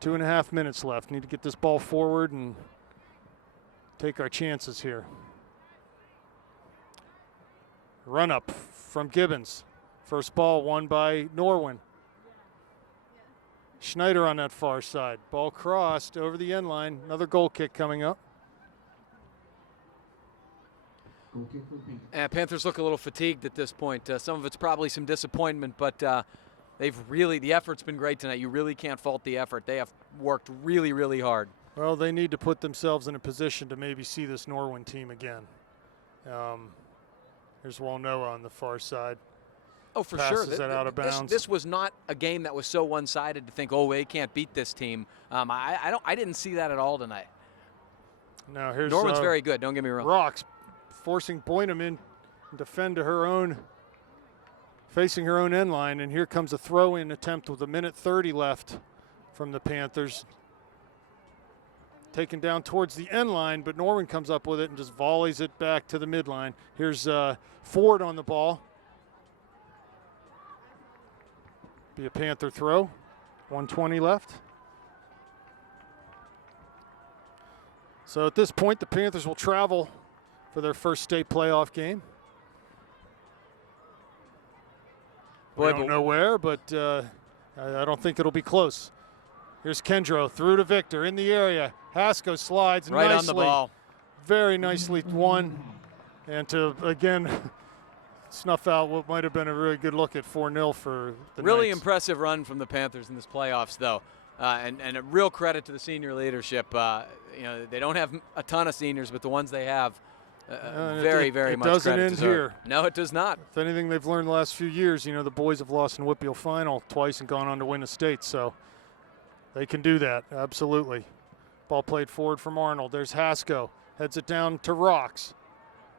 2.5 minutes left. Need to get this ball forward and take our chances here. Run up from Gibbons. First ball won by Norwin. Schneider on that far side. Ball crossed over the end line. Another goal kick coming up. Goal kick for the Panthers. And Panthers look a little fatigued at this point. Some of it's probably some disappointment, but the effort's been great tonight. You really can't fault the effort. They have worked really, really hard. Well, they need to put themselves in a position to maybe see this Norwin team again. Here's Walnoa on the far side. Oh, for Passes sure. that out of bounds. This was not a game that was so one-sided to think, oh, they can't beat this team. I didn't see that at all tonight. Now here's Norwin's very good. Don't get me wrong. Rocks forcing Boynham in to defend to her own, facing her own end line, and here comes a throw-in attempt with 1:30 left from the Panthers. Taken down towards the end line, but Norwin comes up with it and just volleys it back to the midline. Here's Ford on the ball. Be a Panther throw. 1:20 left. So at this point, the Panthers will travel for their first state playoff game. We don't know where, but I don't think it'll be close. Here's Kendro through to Victor in the area. Haskell slides Right nicely. on the ball. Very nicely won. And to, again, snuff out what might have been a really good look at 4-0 for the Really Knights. impressive run from the Panthers in this playoffs, though. And a real credit to the senior leadership. They don't have a ton of seniors, but the ones they have, very it much doesn't credit end deserved. here. No, it does not. If anything they've learned the last few years, the boys have lost in WPIAL final twice and gone on to win a state, so they can do that, absolutely. Ball played forward from Arnold. There's Haskell, heads it down to Rocks.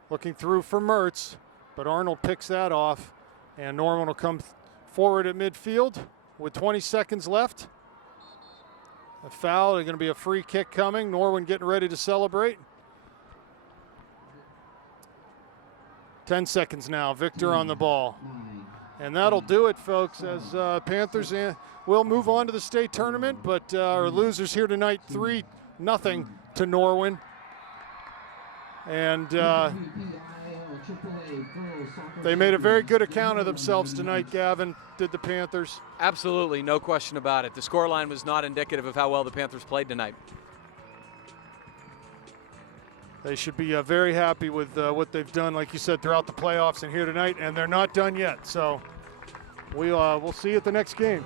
Looking through for Mertz, but Arnold picks that off, and Norman will come forward at midfield with 20 seconds left. A foul, there's going to be a free kick coming. Norwin getting ready to celebrate. 10 seconds now, Victor on the ball. 9. And that'll do it, folks, as Panthers will move on to the state tournament, but our losers here tonight, 3-0 to Norwin. And WPIAL AAA Girls Soccer they made a very good Champions. account of themselves tonight, Gavin, did the Panthers. Absolutely, no question about it. The scoreline was not indicative of how well the Panthers played tonight. They should be very happy with what they've done, like you said, throughout the playoffs and here tonight, and they're not done yet. So We'll see you at the next game.